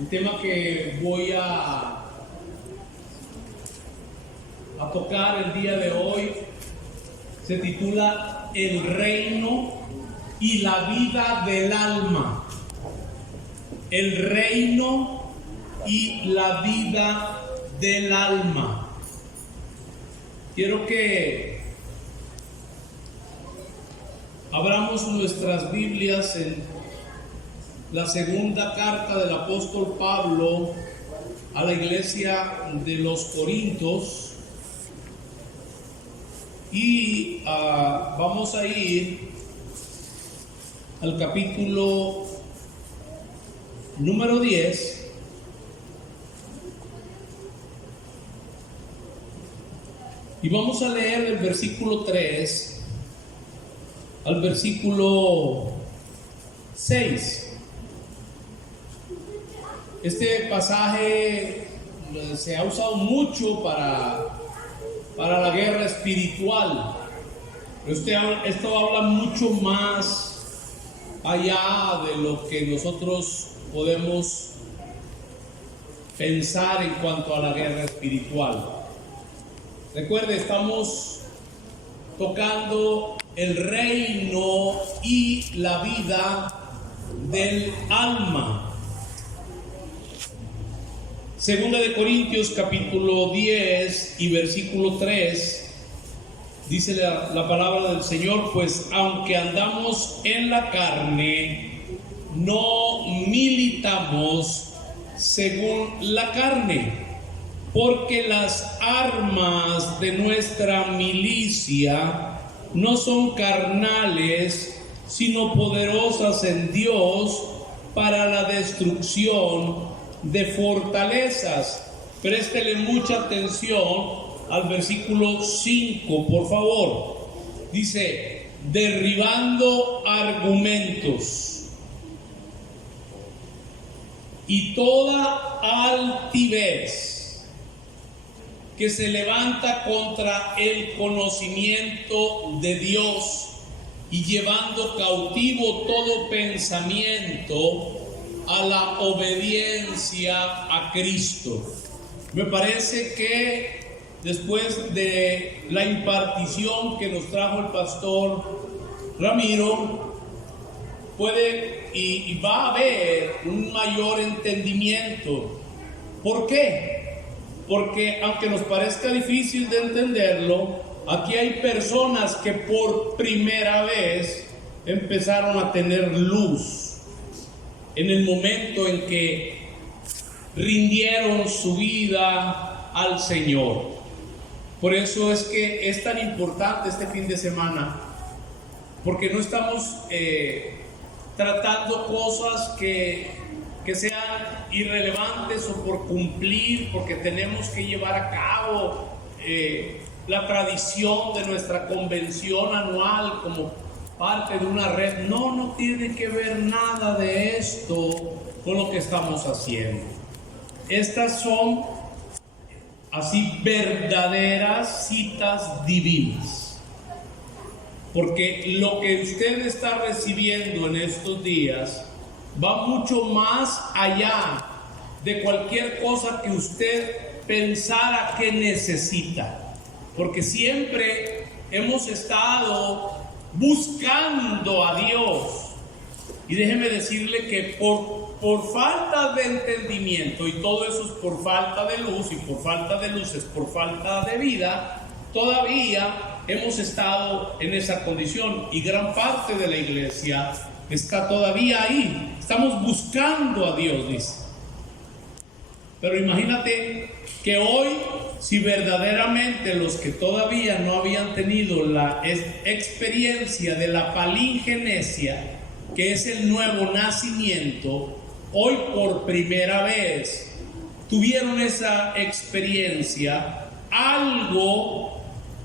El tema que voy a tocar el día de hoy se titula El reino y la vida del alma. El reino y la vida del alma. Quiero que abramos nuestras Biblias en la segunda carta del apóstol Pablo a la iglesia de los Corintios y vamos a ir al capítulo número 10 y vamos a leer del versículo 3 al versículo 6. Este pasaje se ha usado mucho para la guerra espiritual. Esto habla mucho más allá de lo que nosotros podemos pensar en cuanto a la guerra espiritual. Recuerde, estamos tocando el reino y la vida del alma. Segunda de Corintios capítulo 10 y versículo 3 dice la palabra del Señor: pues aunque andamos en la carne, no militamos según la carne, porque las armas de nuestra milicia no son carnales, sino poderosas en Dios para la destrucción de fortalezas. Préstele mucha atención al versículo 5, por favor. Dice: derribando argumentos y toda altivez que se levanta contra el conocimiento de Dios, y llevando cautivo todo pensamiento a la obediencia a Cristo. Me parece que después de la impartición que nos trajo el pastor Ramiro, puede y va a haber un mayor entendimiento. ¿Por qué? Porque aunque nos parezca difícil de entenderlo, aquí hay personas que por primera vez empezaron a tener luz en el momento en que rindieron su vida al Señor. Por eso es que es tan importante este fin de semana, porque no estamos tratando cosas que sean irrelevantes o por cumplir, porque tenemos que llevar a cabo la tradición de nuestra convención anual como parte de una red. No tiene que ver nada de esto con lo que estamos haciendo. Estas son así verdaderas citas divinas, porque lo que usted está recibiendo en estos días va mucho más allá de cualquier cosa que usted pensara que necesita, porque siempre hemos estado buscando a Dios, y déjeme decirle que por falta de entendimiento, y todo eso es por falta de luz, y por falta de luz es por falta de vida, todavía hemos estado en esa condición, y gran parte de la iglesia está todavía ahí. Estamos buscando a Dios, dice. Pero imagínate que hoy, si verdaderamente los que todavía no habían tenido la experiencia de la palingenesia, que es el nuevo nacimiento, hoy por primera vez tuvieron esa experiencia, algo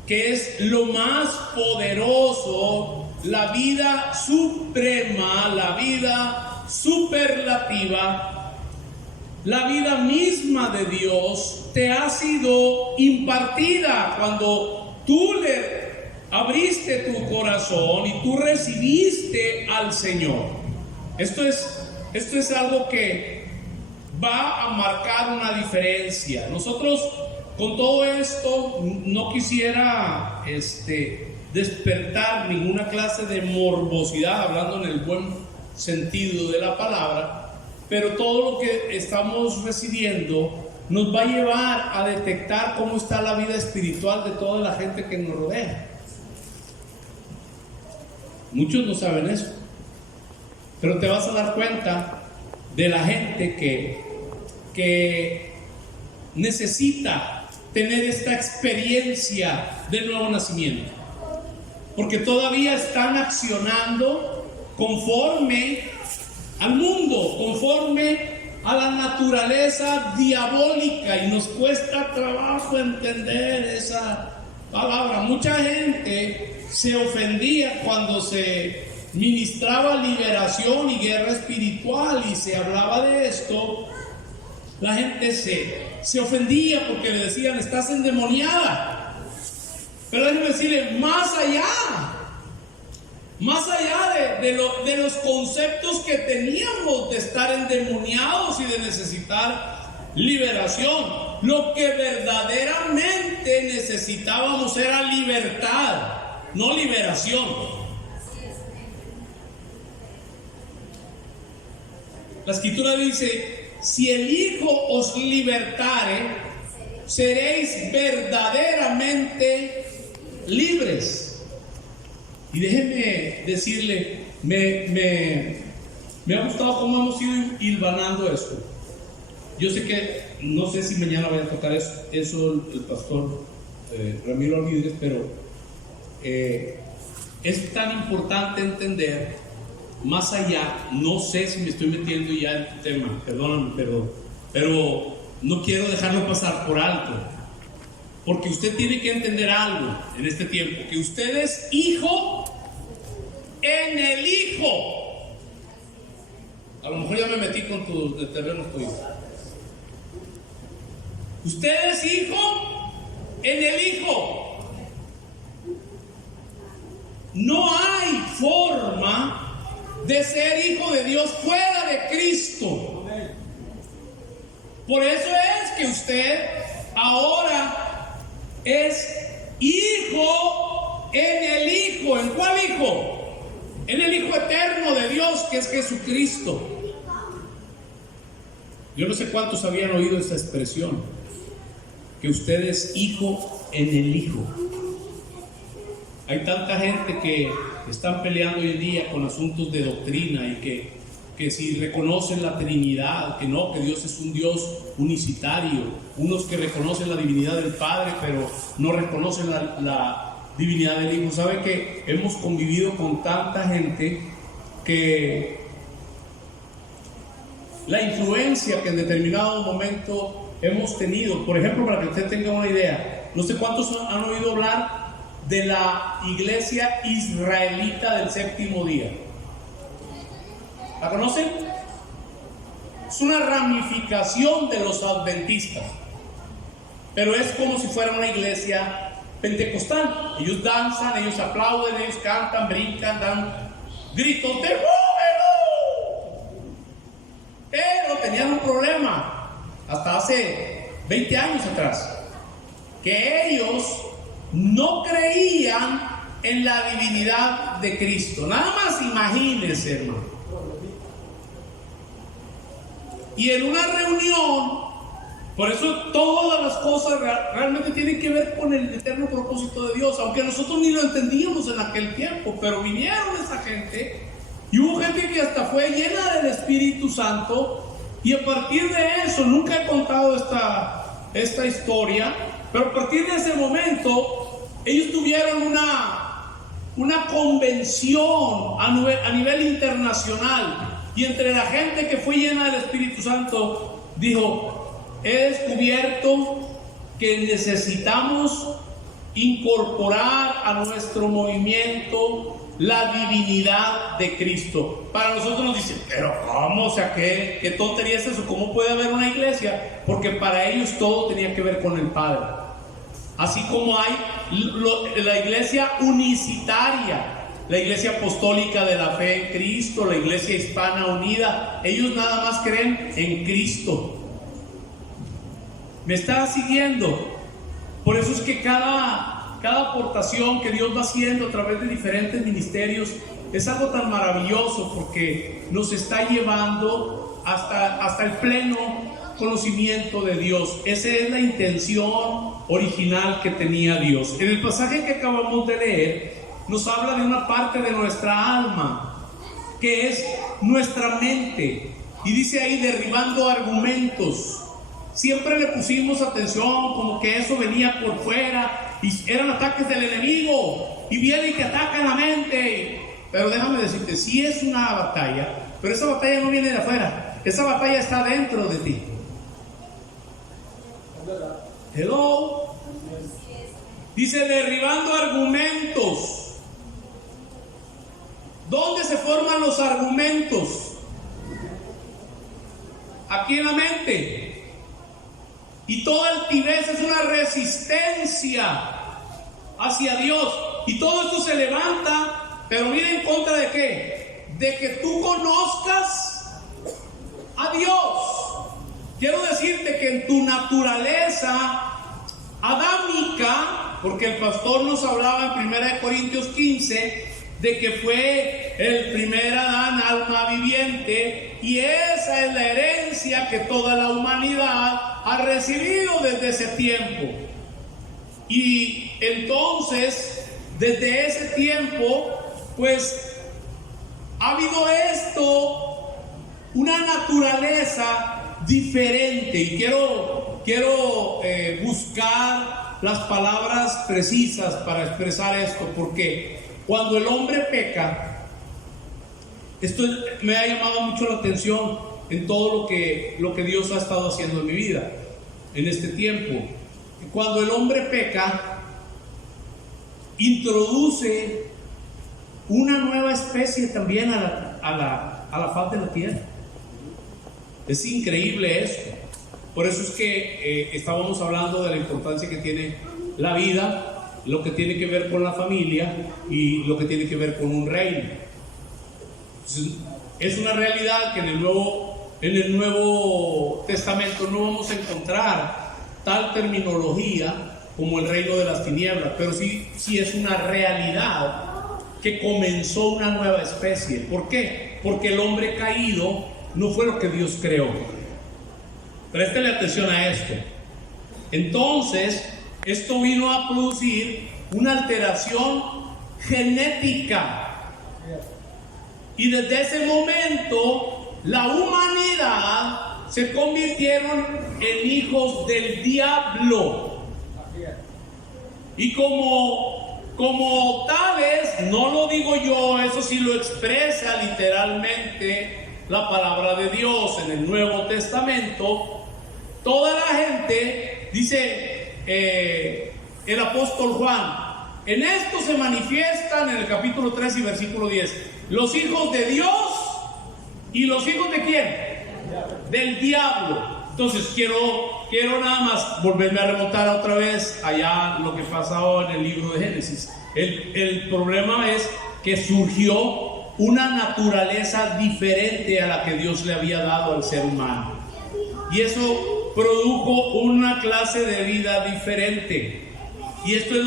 que es lo más poderoso, la vida suprema, la vida superlativa, la vida misma de Dios te ha sido impartida cuando tú le abriste tu corazón y tú recibiste al Señor. Esto es algo que va a marcar una diferencia. Nosotros con todo esto no quisiera despertar ninguna clase de morbosidad, hablando en el buen sentido de la palabra, pero todo lo que estamos recibiendo nos va a llevar a detectar cómo está la vida espiritual de toda la gente que nos rodea. Muchos no saben eso, pero te vas a dar cuenta de la gente que necesita tener esta experiencia del nuevo nacimiento, porque todavía están accionando conforme al mundo, conforme a la naturaleza diabólica, y nos cuesta trabajo entender esa palabra. Mucha gente se ofendía cuando se ministraba liberación y guerra espiritual y se hablaba de esto. La gente se ofendía porque le decían: estás endemoniada. Pero déjeme decirle, más allá de los conceptos que teníamos de estar endemoniados y de necesitar liberación, lo que verdaderamente necesitábamos era libertad, no liberación. La Escritura dice: si el Hijo os libertare, seréis verdaderamente libres. Y déjenme decirle, me ha gustado cómo hemos ido hilvanando esto. Yo sé que, no sé si mañana voy a tocar eso el pastor Ramiro Rodríguez, pero es tan importante entender más allá. No sé si me estoy metiendo ya en tu tema, perdóname, pero no quiero dejarlo pasar por alto, porque usted tiene que entender algo en este tiempo, que usted es hijo en el Hijo. A lo mejor ya me metí con tus terrenos tuyos. Usted es hijo en el Hijo. No hay forma de ser hijo de Dios fuera de Cristo. Por eso es que usted ahora es hijo en el Hijo. ¿En cuál Hijo? En el Hijo eterno de Dios, que es Jesucristo. Yo no sé cuántos habían oído esta expresión, que usted es hijo en el Hijo. Hay tanta gente que están peleando hoy en día con asuntos de doctrina, y que si reconocen la Trinidad, que no, que Dios es un Dios unicitario. Unos que reconocen la divinidad del Padre, pero no reconocen la divinidad del Hijo. ¿Sabe que hemos convivido con tanta gente que la influencia que en determinado momento hemos tenido, por ejemplo, para que usted tenga una idea, no sé cuántos han oído hablar de la iglesia israelita del séptimo día? ¿La conocen? Es una ramificación de los adventistas, pero es como si fuera una iglesia pentecostal. Ellos danzan, ellos aplauden, ellos cantan, brincan, dan gritos de júbilo. Pero tenían un problema hasta hace 20 años atrás, que ellos no creían en la divinidad de Cristo. Nada más imagínense, hermano. Y en una reunión, por eso todas las cosas realmente tienen que ver con el eterno propósito de Dios, aunque nosotros ni lo entendíamos en aquel tiempo. Pero vinieron esa gente, y hubo gente que hasta fue llena del Espíritu Santo, y a partir de eso, nunca he contado esta historia, pero a partir de ese momento ellos tuvieron una convención a nivel internacional, y entre la gente que fue llena del Espíritu Santo dijo: he descubierto que necesitamos incorporar a nuestro movimiento la divinidad de Cristo. Para nosotros nos dicen: pero ¿cómo? O sea, ¿qué tontería es eso? ¿Cómo puede haber una iglesia? Porque para ellos todo tenía que ver con el Padre. Así como hay la iglesia unicitaria, la Iglesia Apostólica de la Fe en Cristo, la Iglesia Hispana Unida, ellos nada más creen en Cristo. ¿Me está siguiendo? Por eso es que cada aportación que Dios va haciendo a través de diferentes ministerios es algo tan maravilloso, porque nos está llevando hasta el pleno conocimiento de Dios. Esa es la intención original que tenía Dios. En el pasaje que acabamos de leer, nos habla de una parte de nuestra alma, que es nuestra mente. Y dice ahí, derribando argumentos. Siempre le pusimos atención como que eso venía por fuera y eran ataques del enemigo y viene y te ataca en la mente. Pero déjame decirte, sí es una batalla, pero esa batalla no viene de afuera, esa batalla está dentro de ti. Hello. Dice derribando argumentos. ¿Dónde se forman los argumentos? Aquí en la mente. Y toda altivez es una resistencia hacia Dios. Y todo esto se levanta, pero viene en contra de ¿qué? De que tú conozcas a Dios. Quiero decirte que en tu naturaleza adámica, porque el pastor nos hablaba en 1 Corintios 15 de que fue el primer Adán, alma viviente, y esa es la herencia que toda la humanidad ha recibido desde ese tiempo. Y entonces, desde ese tiempo, pues ha habido esto, una naturaleza diferente. Y quiero buscar las palabras precisas para expresar esto, porque cuando el hombre peca, esto me ha llamado mucho la atención en todo lo que Dios ha estado haciendo en mi vida en este tiempo. Cuando el hombre peca, introduce una nueva especie también a la faz de la tierra. Es increíble esto. Por eso es que estábamos hablando de la importancia que tiene la vida, lo que tiene que ver con la familia y lo que tiene que ver con un reino. Es una realidad que en el Nuevo Testamento no vamos a encontrar tal terminología como el reino de las tinieblas, pero sí es una realidad que comenzó una nueva especie. ¿Por qué? Porque el hombre caído no fue lo que Dios creó. Préstele atención a esto. Entonces, esto vino a producir una alteración genética. Y desde ese momento, la humanidad se convirtieron en hijos del diablo. Y como tales, no lo digo yo, eso sí lo expresa literalmente la palabra de Dios en el Nuevo Testamento. Toda la gente, dice el apóstol Juan, en esto se manifiestan en el capítulo 3 y versículo 10 los hijos de Dios y los hijos de ¿quién? Del diablo. Entonces quiero nada más volverme a remontar otra vez allá lo que pasaba en el libro de Génesis. El problema es que surgió una naturaleza diferente a la que Dios le había dado al ser humano, y eso produjo una clase de vida diferente. Y esto es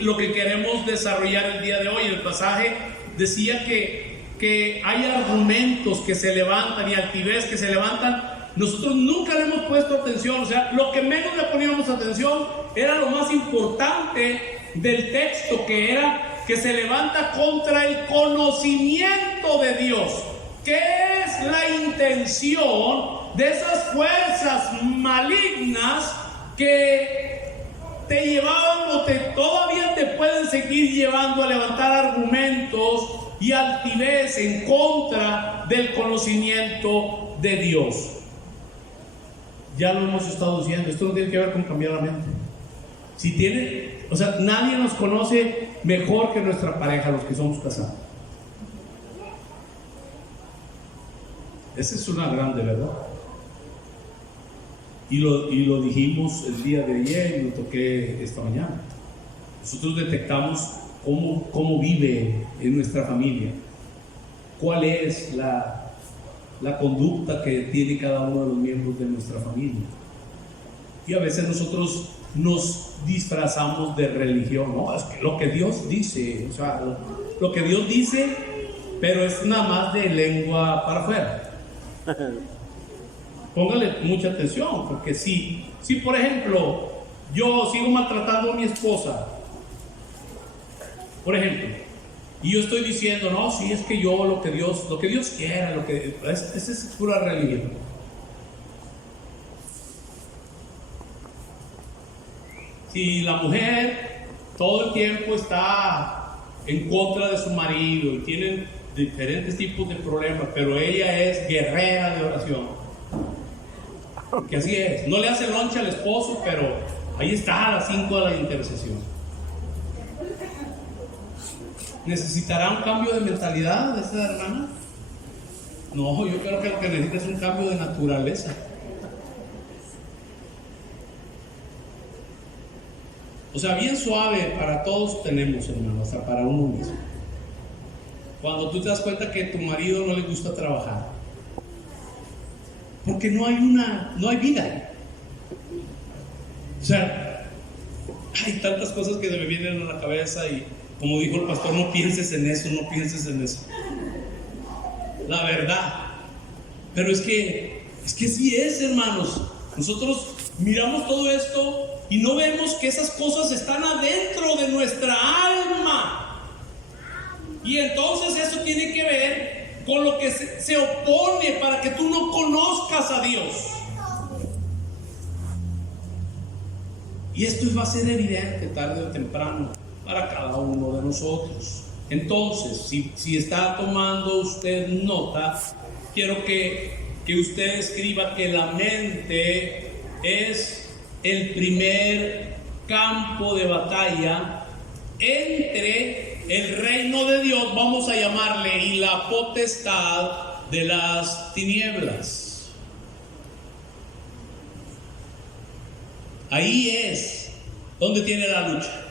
lo que queremos desarrollar el día de hoy. El pasaje decía que hay argumentos que se levantan y altivez que se levantan. Nosotros nunca le hemos puesto atención, o sea, lo que menos le poníamos atención era lo más importante del texto, que era que se levanta contra el conocimiento de Dios. ¿Qué es la intención de esas fuerzas malignas que te llevaban o todavía te pueden seguir llevando a levantar argumentos y altivez en contra del conocimiento de Dios? Ya lo hemos estado diciendo, esto no tiene que ver con cambiar la mente. O sea, nadie nos conoce mejor que nuestra pareja, los que somos casados. Esa es una grande verdad. Y lo dijimos el día de ayer y lo toqué esta mañana. Nosotros detectamos cómo vive en nuestra familia, cuál es la conducta que tiene cada uno de los miembros de nuestra familia. Y a veces nosotros nos disfrazamos de religión, no, es que lo que Dios dice, o sea, lo que Dios dice, pero es nada más de lengua para afuera. Póngale mucha atención, porque si por ejemplo yo sigo maltratando a mi esposa, por ejemplo, y yo estoy diciendo, no, sí, es que yo lo que Dios quiera, esa es pura religión. Si la mujer todo el tiempo está en contra de su marido y tienen diferentes tipos de problemas, pero ella es guerrera de oración, que así es, no le hace lonche al esposo, pero ahí está a las 5 de la intercesión. ¿Necesitará un cambio de mentalidad de esta hermana? No, yo creo que lo que necesita es un cambio de naturaleza. O sea, bien suave para todos tenemos, hermano, hasta para uno mismo. Cuando tú te das cuenta que a tu marido no le gusta trabajar, porque no hay vida. O sea, hay tantas cosas que se me vienen a la cabeza y, como dijo el pastor, no pienses en eso. La verdad. Pero es que sí es, hermanos. Nosotros miramos todo esto y no vemos que esas cosas están adentro de nuestra alma. Y entonces eso tiene que ver con lo que se opone para que tú no conozcas a Dios. Y esto va a ser evidente tarde o temprano para cada uno de nosotros. Entonces, si está tomando usted nota, quiero que usted escriba que la mente es el primer campo de batalla entre el reino de Dios, vamos a llamarle, y la potestad de las tinieblas. Ahí es donde tiene la lucha.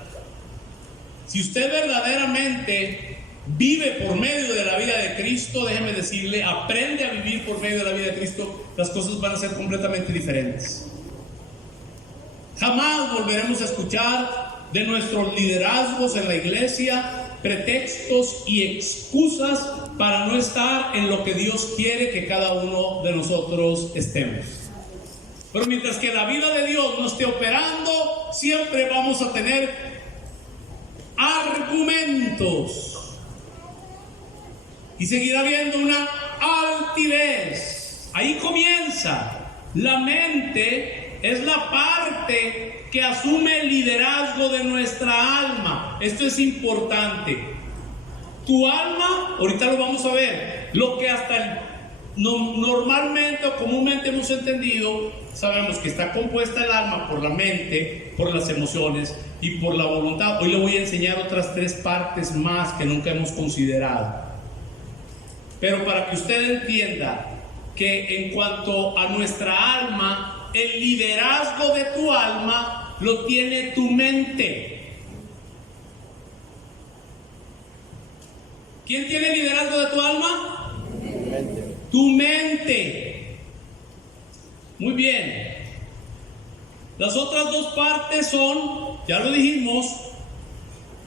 Si usted verdaderamente vive por medio de la vida de Cristo, déjeme decirle, aprende a vivir por medio de la vida de Cristo, las cosas van a ser completamente diferentes. Jamás volveremos a escuchar de nuestros liderazgos en la iglesia pretextos y excusas para no estar en lo que Dios quiere que cada uno de nosotros estemos. Pero mientras que la vida de Dios no esté operando, siempre vamos a tener argumentos y seguirá habiendo una altivez. Ahí comienza. La mente es la parte que asume el liderazgo de nuestra alma. Esto es importante. Tu alma, ahorita lo vamos a ver, lo que normalmente o comúnmente hemos entendido, sabemos que está compuesta el alma por la mente, por las emociones y por la voluntad. Hoy le voy a enseñar otras 3 partes más que nunca hemos considerado. Pero para que usted entienda que en cuanto a nuestra alma, el liderazgo de tu alma lo tiene tu mente. ¿Quién tiene el liderazgo de tu alma? Tu mente. Muy bien. Las otras 2 partes son, ya lo dijimos,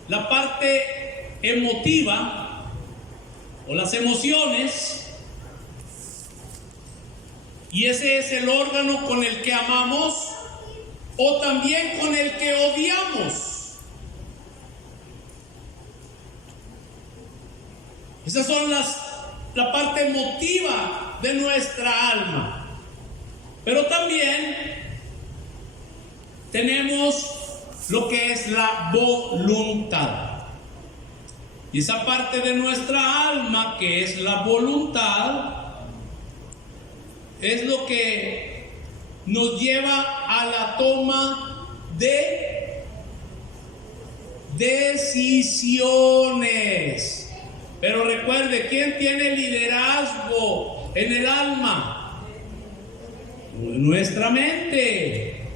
la parte emotiva o las emociones. Y ese es el órgano con el que amamos o también con el que odiamos. Esas son la parte emotiva de nuestra alma. Pero también tenemos lo que es la voluntad. Y esa parte de nuestra alma, que es la voluntad, es lo que nos lleva a la toma de decisiones. Pero recuerde, ¿quién tiene liderazgo en el alma? Nuestra mente.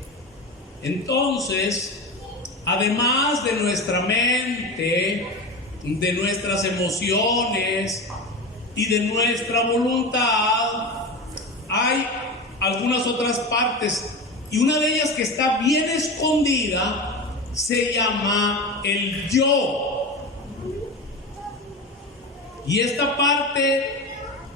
Entonces, además de nuestra mente, de nuestras emociones y de nuestra voluntad, hay algunas otras partes, y una de ellas que está bien escondida se llama el yo. Y esta parte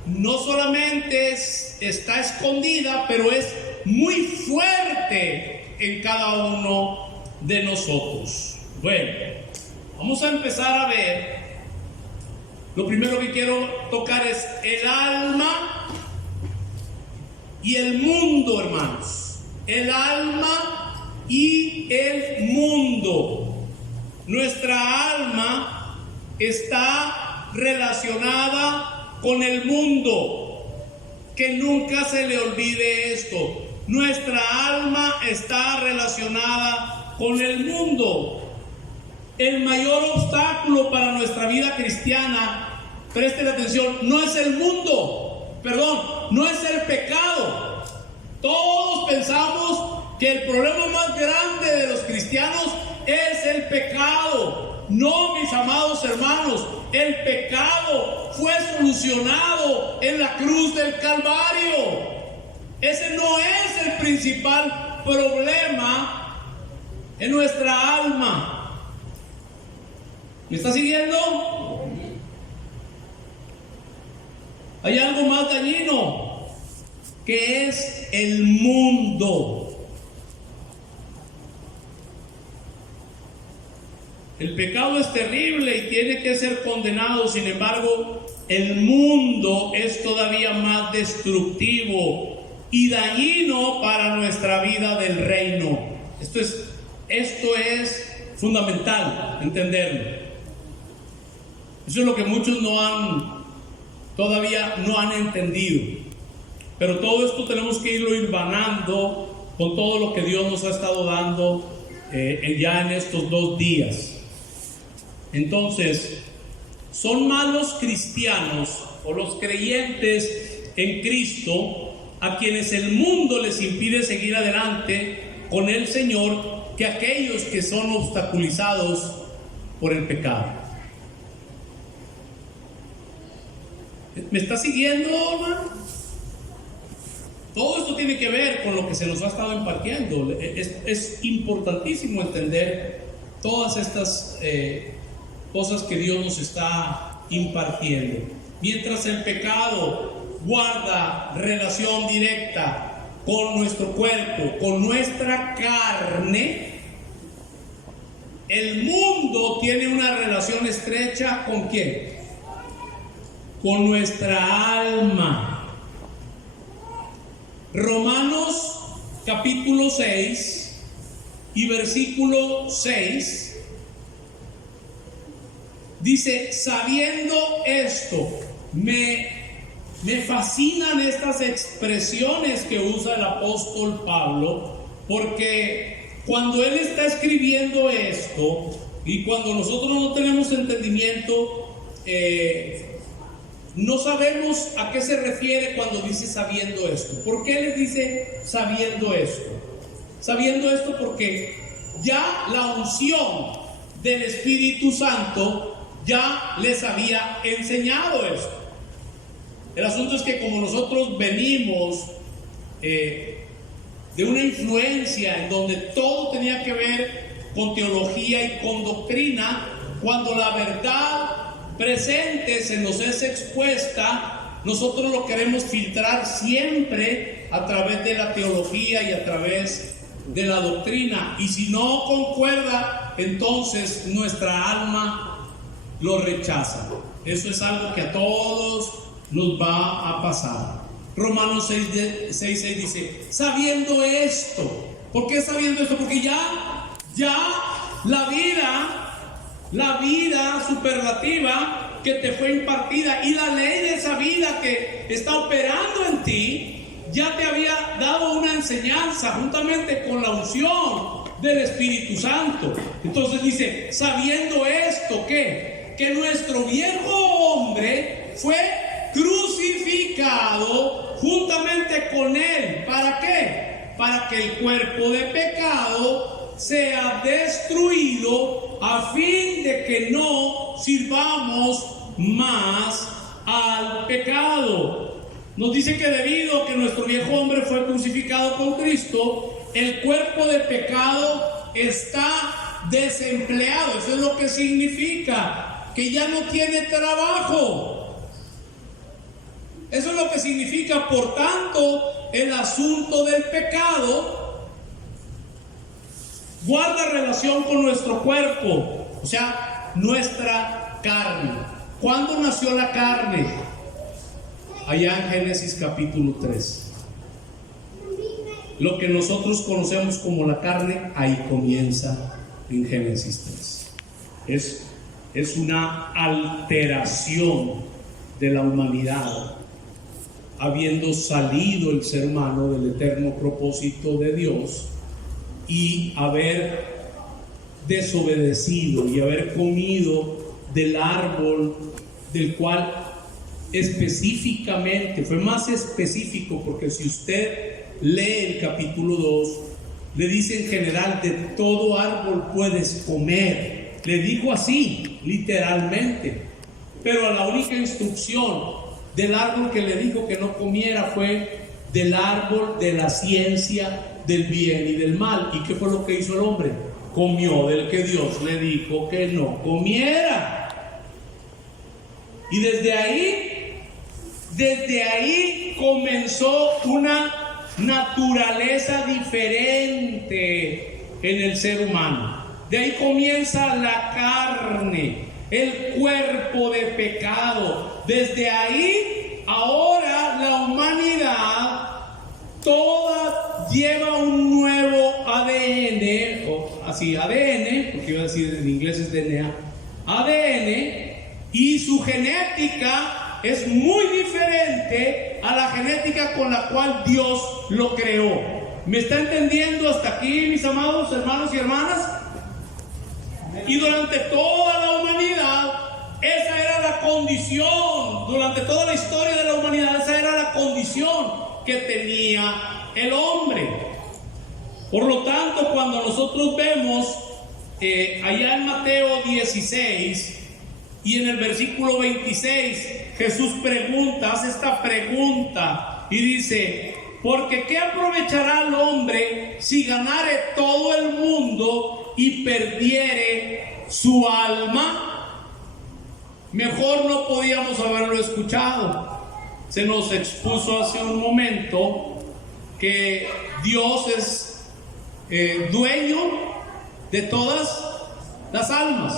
no solamente está escondida, pero es muy fuerte en cada uno de nosotros. Bueno, vamos a empezar a ver. Lo primero que quiero tocar es el alma y el mundo, hermanos. El alma y el mundo. Nuestra alma está relacionada con el mundo. Que nunca se le olvide esto. Nuestra alma está relacionada con el mundo. El mayor obstáculo para nuestra vida cristiana, presten atención, no es el mundo, no es el pecado. Todos pensamos que el problema más grande de los cristianos es el pecado. No, mis amados hermanos, el pecado fue solucionado en la cruz del Calvario. Ese no es el principal problema en nuestra alma. ¿Me está siguiendo? Hay algo más dañino, que es el mundo. El pecado es terrible y tiene que ser condenado. Sin embargo, el mundo es todavía más destructivo y dañino para nuestra vida del reino. Esto es fundamental entenderlo. Eso es lo que muchos todavía no han entendido. Pero todo esto tenemos que irlo hilvanando con todo lo que Dios nos ha estado dando ya en estos 2 días. Entonces, son más los cristianos o los creyentes en Cristo a quienes el mundo les impide seguir adelante con el Señor que aquellos que son obstaculizados por el pecado. ¿Me está siguiendo, hermano? Todo esto tiene que ver con lo que se nos ha estado impartiendo. Es importantísimo entender todas estas cosas que Dios nos está impartiendo. Mientras el pecado guarda relación directa con nuestro cuerpo, con nuestra carne, el mundo tiene una relación estrecha ¿con quién? Con nuestra alma. Romanos capítulo 6 y versículo 6 dice: sabiendo esto, me fascinan estas expresiones que usa el apóstol Pablo, porque cuando él está escribiendo esto y cuando nosotros no tenemos entendimiento, no sabemos a qué se refiere cuando dice sabiendo esto. ¿Por qué les dice sabiendo esto? Sabiendo esto porque ya la unción del Espíritu Santo ya les había enseñado esto. El asunto es que como nosotros venimos de una influencia en donde todo tenía que ver con teología y con doctrina, cuando la verdad presente se nos es expuesta, nosotros lo queremos filtrar siempre a través de la teología y a través de la doctrina, y si no concuerda, entonces nuestra alma lo rechaza. Eso es algo que a todos nos va a pasar. Romanos 6:6 dice: sabiendo esto. ¿Por qué sabiendo esto? Porque ya la vida superlativa que te fue impartida y la ley de esa vida que está operando en ti ya te había dado una enseñanza juntamente con la unción del Espíritu Santo. Entonces dice: sabiendo esto, que nuestro viejo hombre fue crucificado juntamente con él. ¿Para qué? Para que el cuerpo de pecado sea destruido a fin de que no sirvamos más al pecado. Nos dice que debido a que nuestro viejo hombre fue crucificado con Cristo, el cuerpo de pecado está desempleado. Eso es lo que significa, que ya no tiene trabajo. Eso es lo que significa. Por tanto, el asunto del pecado guarda relación con nuestro cuerpo, o sea, nuestra carne. ¿Cuándo nació la carne? Allá en Génesis capítulo 3. Lo que nosotros conocemos como la carne, ahí comienza en Génesis 3. Es una alteración de la humanidad, habiendo salido el ser humano del eterno propósito de Dios y haber desobedecido y haber comido del árbol del cual específicamente, fue más específico, porque si usted lee el capítulo 2, le dice en general: de todo árbol puedes comer. Le dijo así, literalmente. Pero a la única instrucción del árbol que le dijo que no comiera fue del árbol de la ciencia del bien y del mal. ¿Y qué fue lo que hizo el hombre? Comió del que Dios le dijo que no comiera. Y desde ahí comenzó una naturaleza diferente en el ser humano. De ahí comienza la carne, el cuerpo de pecado. Desde ahí, ahora la humanidad toda lleva un nuevo ADN, o así ADN, porque iba a decir en inglés es DNA, ADN, y su genética es muy diferente a la genética con la cual Dios lo creó. ¿Me está entendiendo hasta aquí, mis amados hermanos y hermanas? Y durante toda la humanidad, esa era la condición. Durante toda la historia de la humanidad, esa era la condición que tenía el hombre. Por lo tanto, cuando nosotros vemos allá en Mateo 16 y en el versículo 26, Jesús hace esta pregunta y dice: porque ¿qué aprovechará el hombre si ganare todo el mundo y perdiere su alma? Mejor no podíamos haberlo escuchado. Se nos expuso hace un momento que Dios es dueño de todas las almas.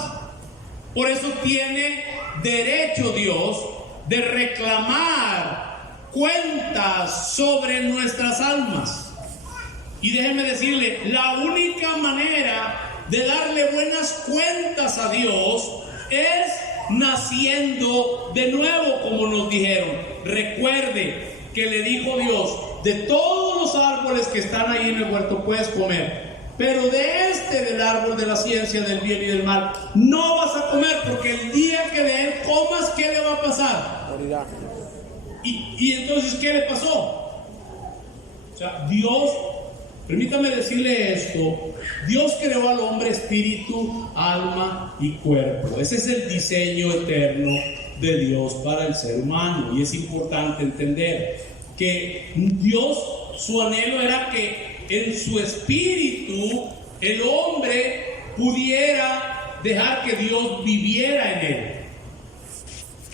Por eso tiene derecho Dios de reclamar cuentas sobre nuestras almas. Y déjeme decirle, la única manera de darle buenas cuentas a Dios es naciendo de nuevo, como nos dijeron. Recuerde que le dijo Dios: de todos los árboles que están ahí en el huerto puedes comer, pero del árbol de la ciencia del bien y del mal no vas a comer, porque el día que de él comas, ¿qué le va a pasar? Morirá. Y entonces, ¿qué le pasó? O sea, Dios, permítame decirle esto: Dios creó al hombre espíritu, alma y cuerpo. Ese es el diseño eterno de Dios para el ser humano. Y es importante entender que Dios, su anhelo era que en su espíritu el hombre pudiera dejar que Dios viviera en él.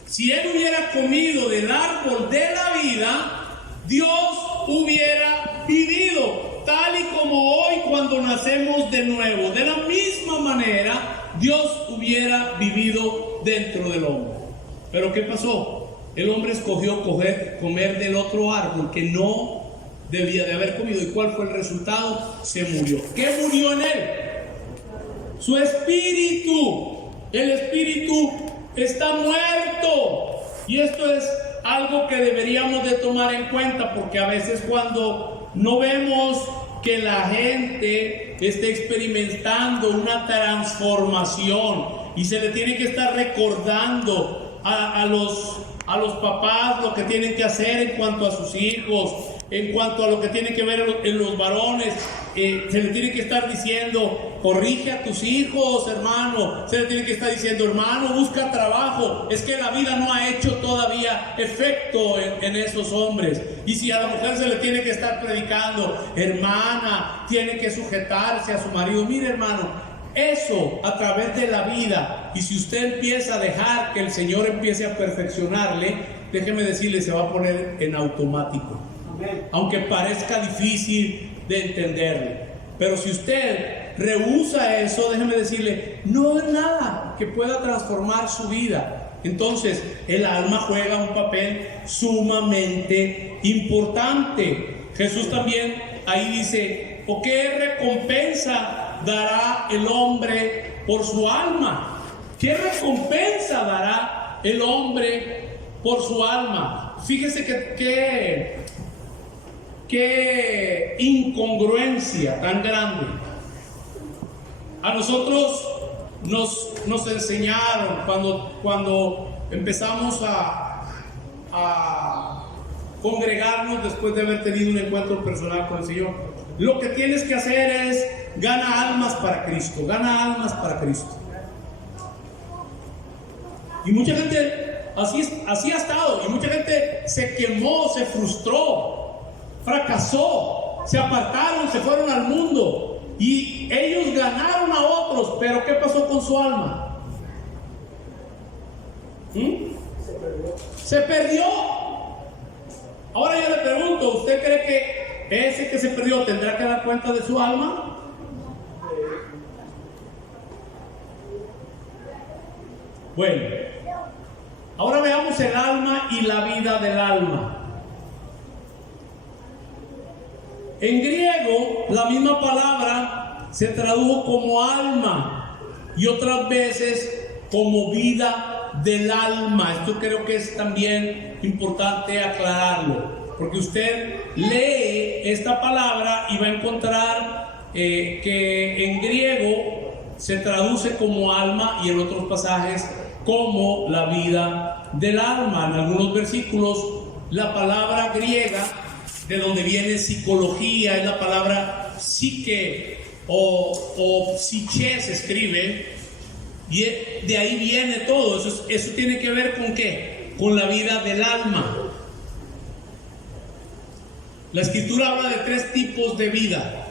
Si él hubiera comido del árbol de la vida, Dios hubiera vivido, tal y como hoy cuando nacemos de nuevo. De la misma manera, Dios hubiera vivido dentro del hombre. Pero ¿qué pasó? El hombre escogió comer del otro árbol que no debía de haber comido. ¿Y cuál fue el resultado? Se murió. ¿Qué murió en él? Su espíritu. El espíritu está muerto. Y esto es algo que deberíamos de tomar en cuenta, porque a veces cuando no vemos que la gente esté experimentando una transformación y se le tiene que estar recordando a los papás lo que tienen que hacer en cuanto a sus hijos, en cuanto a lo que tiene que ver en los varones, se le tiene que estar diciendo, corrige a tus hijos, hermano. Se le tiene que estar diciendo, hermano, busca trabajo. Es que la vida no ha hecho todavía efecto en esos hombres. Y si a la mujer se le tiene que estar predicando, hermana, tiene que sujetarse a su marido. Mire, hermano, eso a través de la vida. Y si usted empieza a dejar que el Señor empiece a perfeccionarle, déjeme decirle, se va a poner en automático. Aunque parezca difícil de entenderlo, pero si usted rehúsa eso, déjeme decirle, no es nada que pueda transformar su vida. Entonces el alma juega un papel sumamente importante. Jesús también ahí dice, ¿o qué recompensa dará el hombre por su alma? ¿Qué recompensa dará el hombre por su alma? Fíjese que qué incongruencia tan grande. A nosotros nos enseñaron cuando empezamos a congregarnos después de haber tenido un encuentro personal con el Señor. Lo que tienes que hacer es gana almas para Cristo, gana almas para Cristo. Y mucha gente así ha estado, y mucha gente se quemó, se frustró, fracasó, se apartaron, se fueron al mundo y ellos ganaron a otros, pero ¿qué pasó con su alma? Se perdió. Ahora yo le pregunto, ¿usted cree que ese que se perdió tendrá que dar cuenta de su alma? Bueno, ahora veamos el alma y la vida del alma. En griego, la misma palabra se tradujo como alma y otras veces como vida del alma. Esto creo que es también importante aclararlo, porque usted lee esta palabra y va a encontrar que en griego se traduce como alma y en otros pasajes como la vida del alma. En algunos versículos la palabra griega, de donde viene psicología, es la palabra psique o psiche, se escribe, y de ahí viene todo. Eso tiene que ver con ¿qué? Con la vida del alma. La escritura habla de 3 tipos de vida.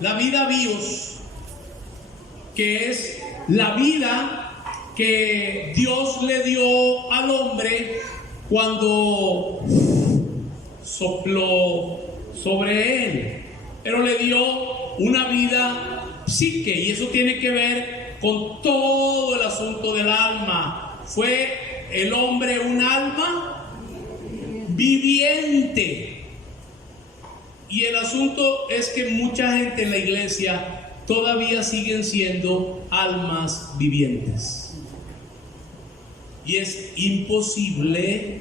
La vida bios, que es la vida que Dios le dio al hombre cuando sopló sobre él, pero le dio una vida psique, y eso tiene que ver con todo el asunto del alma. Fue el hombre un alma viviente, y el asunto es que mucha gente en la iglesia todavía siguen siendo almas vivientes, y es imposible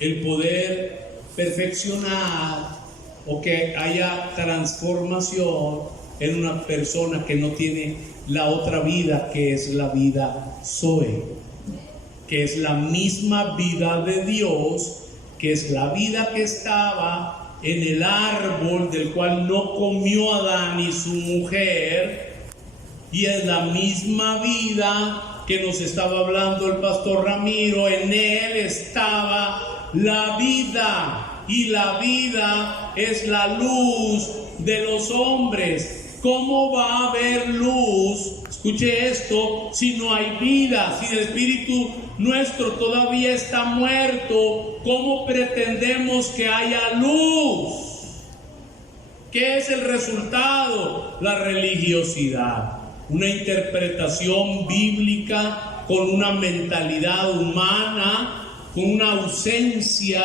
el poder perfeccionar o que haya transformación en una persona que no tiene la otra vida, que es la vida Zoe, que es la misma vida de Dios, que es la vida que estaba en el árbol del cual no comió Adán y su mujer, y es la misma vida que nos estaba hablando el pastor Ramiro. En él estaba la vida, y la vida es la luz de los hombres. ¿Cómo va a haber luz? Escuche esto, si no hay vida, si el espíritu nuestro todavía está muerto, ¿cómo pretendemos que haya luz? ¿Qué es el resultado? La religiosidad, una interpretación bíblica con una mentalidad humana, con una ausencia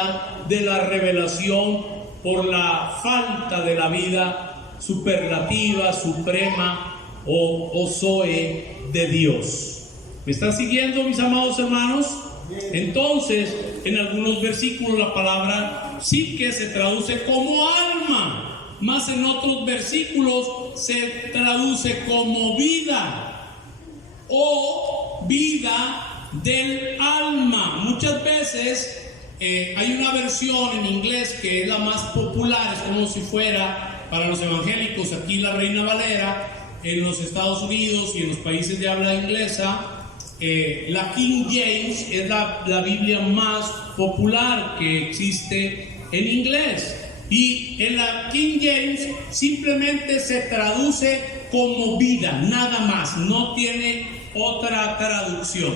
de la revelación por la falta de la vida superlativa, suprema o Zoe de Dios. ¿Me están siguiendo, mis amados hermanos? Entonces, en algunos versículos la palabra psique se traduce como alma, más en otros versículos se traduce como vida o vida del alma. Muchas veces hay una versión en inglés que es la más popular, es como si fuera para los evangélicos, aquí la Reina Valera. En los Estados Unidos y en los países de habla inglesa, la King James es la Biblia más popular que existe en inglés. Y en la King James simplemente se traduce como vida, nada más, no tiene otra traducción.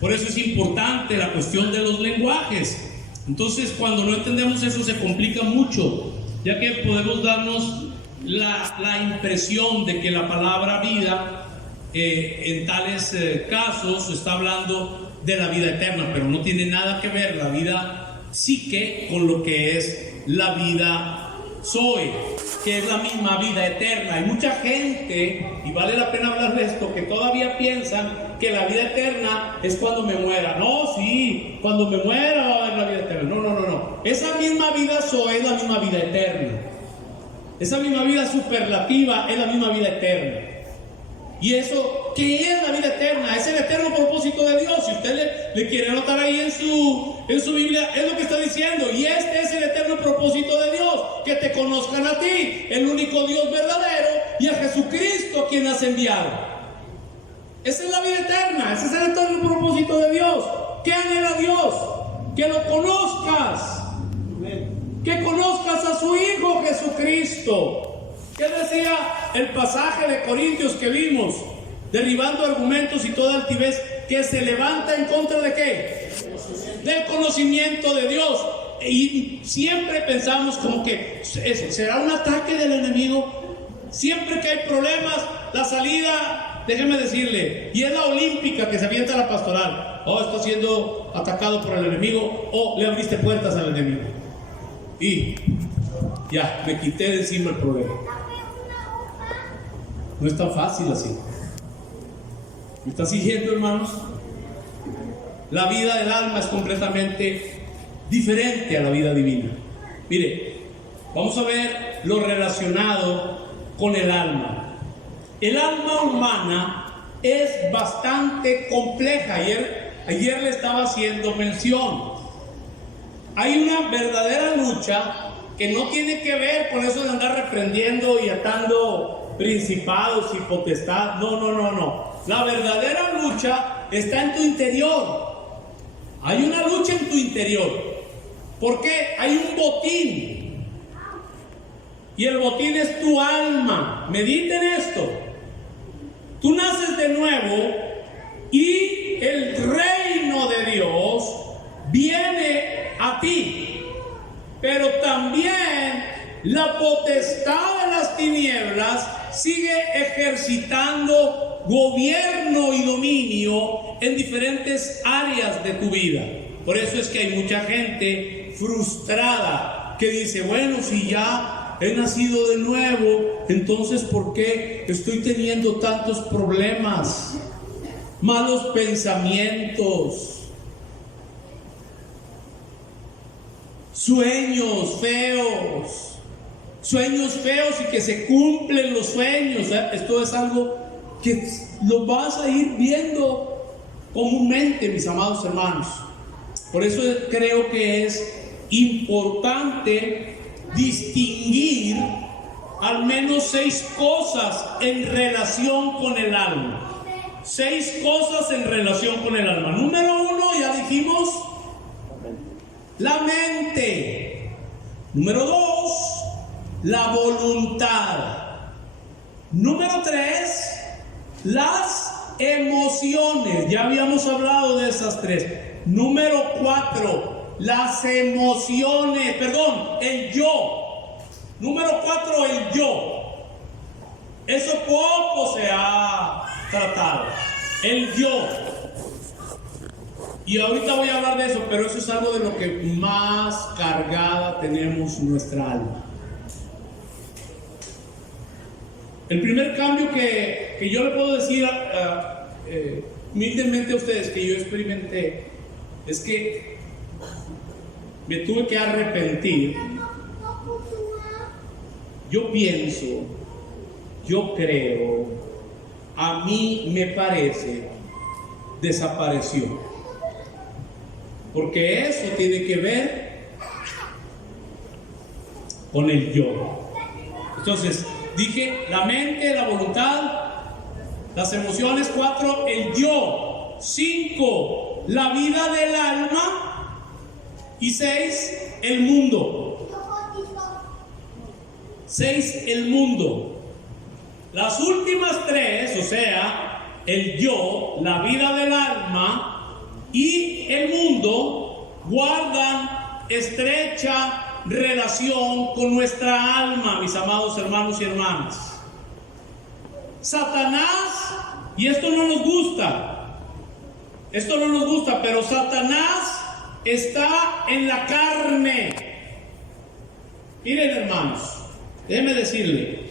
Por eso es importante la cuestión de los lenguajes. Entonces, cuando no entendemos eso, se complica mucho, ya que podemos darnos la impresión de que la palabra vida en tales casos está hablando de la vida eterna, pero no tiene nada que ver la vida psique con lo que es la vida zoe, que es la misma vida eterna. Hay mucha gente, y vale la pena hablar de esto, que todavía piensan que la vida eterna es cuando me muera. No, sí, cuando me muera va a haber la vida eterna. No. Esa misma vida zoe es la misma vida eterna. Esa misma vida superlativa es la misma vida eterna. Y eso, ¿qué es la vida eterna? Es el eterno propósito de Dios. Si usted le quiere anotar ahí en su Biblia, es lo que está diciendo. Y este es el eterno propósito de Dios: que te conozcan a ti, el único Dios verdadero, y a Jesucristo a quien has enviado. Esa es la vida eterna, ese es el eterno propósito de Dios. ¿Qué anhela Dios? Que lo conozcas. Que conozcas a su Hijo Jesucristo. ¿Qué decía el pasaje de Corintios que vimos? Derribando argumentos y toda altivez que se levanta en contra de ¿qué? Del conocimiento de Dios. Y siempre pensamos como que eso será un ataque del enemigo. Siempre que hay problemas, la salida, déjeme decirle, y es la olímpica que se avienta la pastoral. Está siendo atacado por el enemigo, o le abriste puertas al enemigo. Y ya, me quité de encima el problema. No es tan fácil así. ¿Me está siguiendo, hermanos? La vida del alma es completamente diferente a la vida divina. Mire, vamos a ver lo relacionado con el alma. El alma humana es bastante compleja. Ayer le estaba haciendo mención. Hay una verdadera lucha que no tiene que ver con eso de andar reprendiendo y atando principados y potestad. No. La verdadera lucha está en tu interior. Hay una lucha en tu interior. ¿Por qué? Hay un botín. Y el botín es tu alma. Mediten esto. Tú naces de nuevo y el reino de Dios viene a ti, pero también la potestad de las tinieblas sigue ejercitando gobierno y dominio en diferentes áreas de tu vida. Por eso es que hay mucha gente frustrada que dice: bueno, si ya he nacido de nuevo, entonces ¿por qué estoy teniendo tantos problemas? Malos pensamientos, sueños feos y que se cumplen los sueños. Esto es algo que lo vas a ir viendo comúnmente, mis amados hermanos. Por eso creo que es importante distinguir al menos 6 cosas en relación con el alma. 6 cosas en relación con el alma. Número 1, ya dijimos, la mente. Número 2, la voluntad. Número 3, las emociones. Ya habíamos hablado de esas 3. Número 4, las emociones, el yo. Número 4, el yo. Eso poco se ha tratado. El yo. Y ahorita voy a hablar de eso, pero eso es algo de lo que más cargada tenemos nuestra alma. El primer cambio que yo le puedo decir humildemente a ustedes que yo experimenté es que me tuve que arrepentir. Yo pienso, yo creo, a mí me parece, desapareció. Porque eso tiene que ver con el yo. Entonces, dije la mente, la voluntad, las emociones. 4, el yo. 5, la vida del alma. Y 6, el mundo. 6, el mundo. Las últimas 3, o sea, el yo, la vida del alma y el mundo, guardan estrecha relación con nuestra alma, mis amados hermanos y hermanas. Satanás, y esto no nos gusta, pero Satanás está en la carne. Miren, hermanos, déjenme decirle,